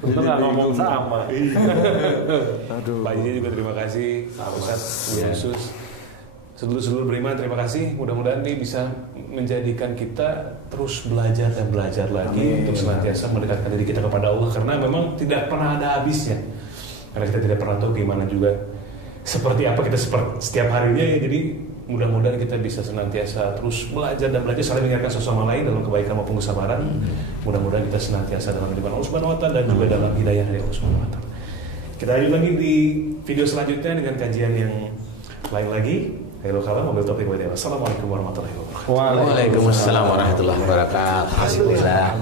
Untung nggak ngomong sama. Aduh. Pak Jiji juga terima kasih. Ustadz khusus. Sedulur-sedulur beriman terima kasih. Mudah-mudahan ini bisa menjadikan kita terus belajar dan belajar lagi untuk senantiasa mendekatkan diri kita kepada Allah, karena memang tidak pernah ada habisnya. Karena kita tidak pernah tahu gimana juga seperti apa kita setiap harinya ya. Jadi mudah-mudahan kita bisa senantiasa terus belajar dan belajar, saling mengingatkan satu sama lain dalam kebaikan maupun kesabaran. Mudah-mudahan kita senantiasa dalam kehidupan Allah Subhanahu wa Ta'ala dan juga dalam hidayah dari Allah Subhanahu wa Ta'ala. Kita lanjut lagi di video selanjutnya dengan kajian yang lain lagi. Hello kalam, mobil topik wa Assalamualaikum warahmatullahi wabarakatuh. Waalaikumsalam warahmatullahi wabarakatuh. Alhamdulillah.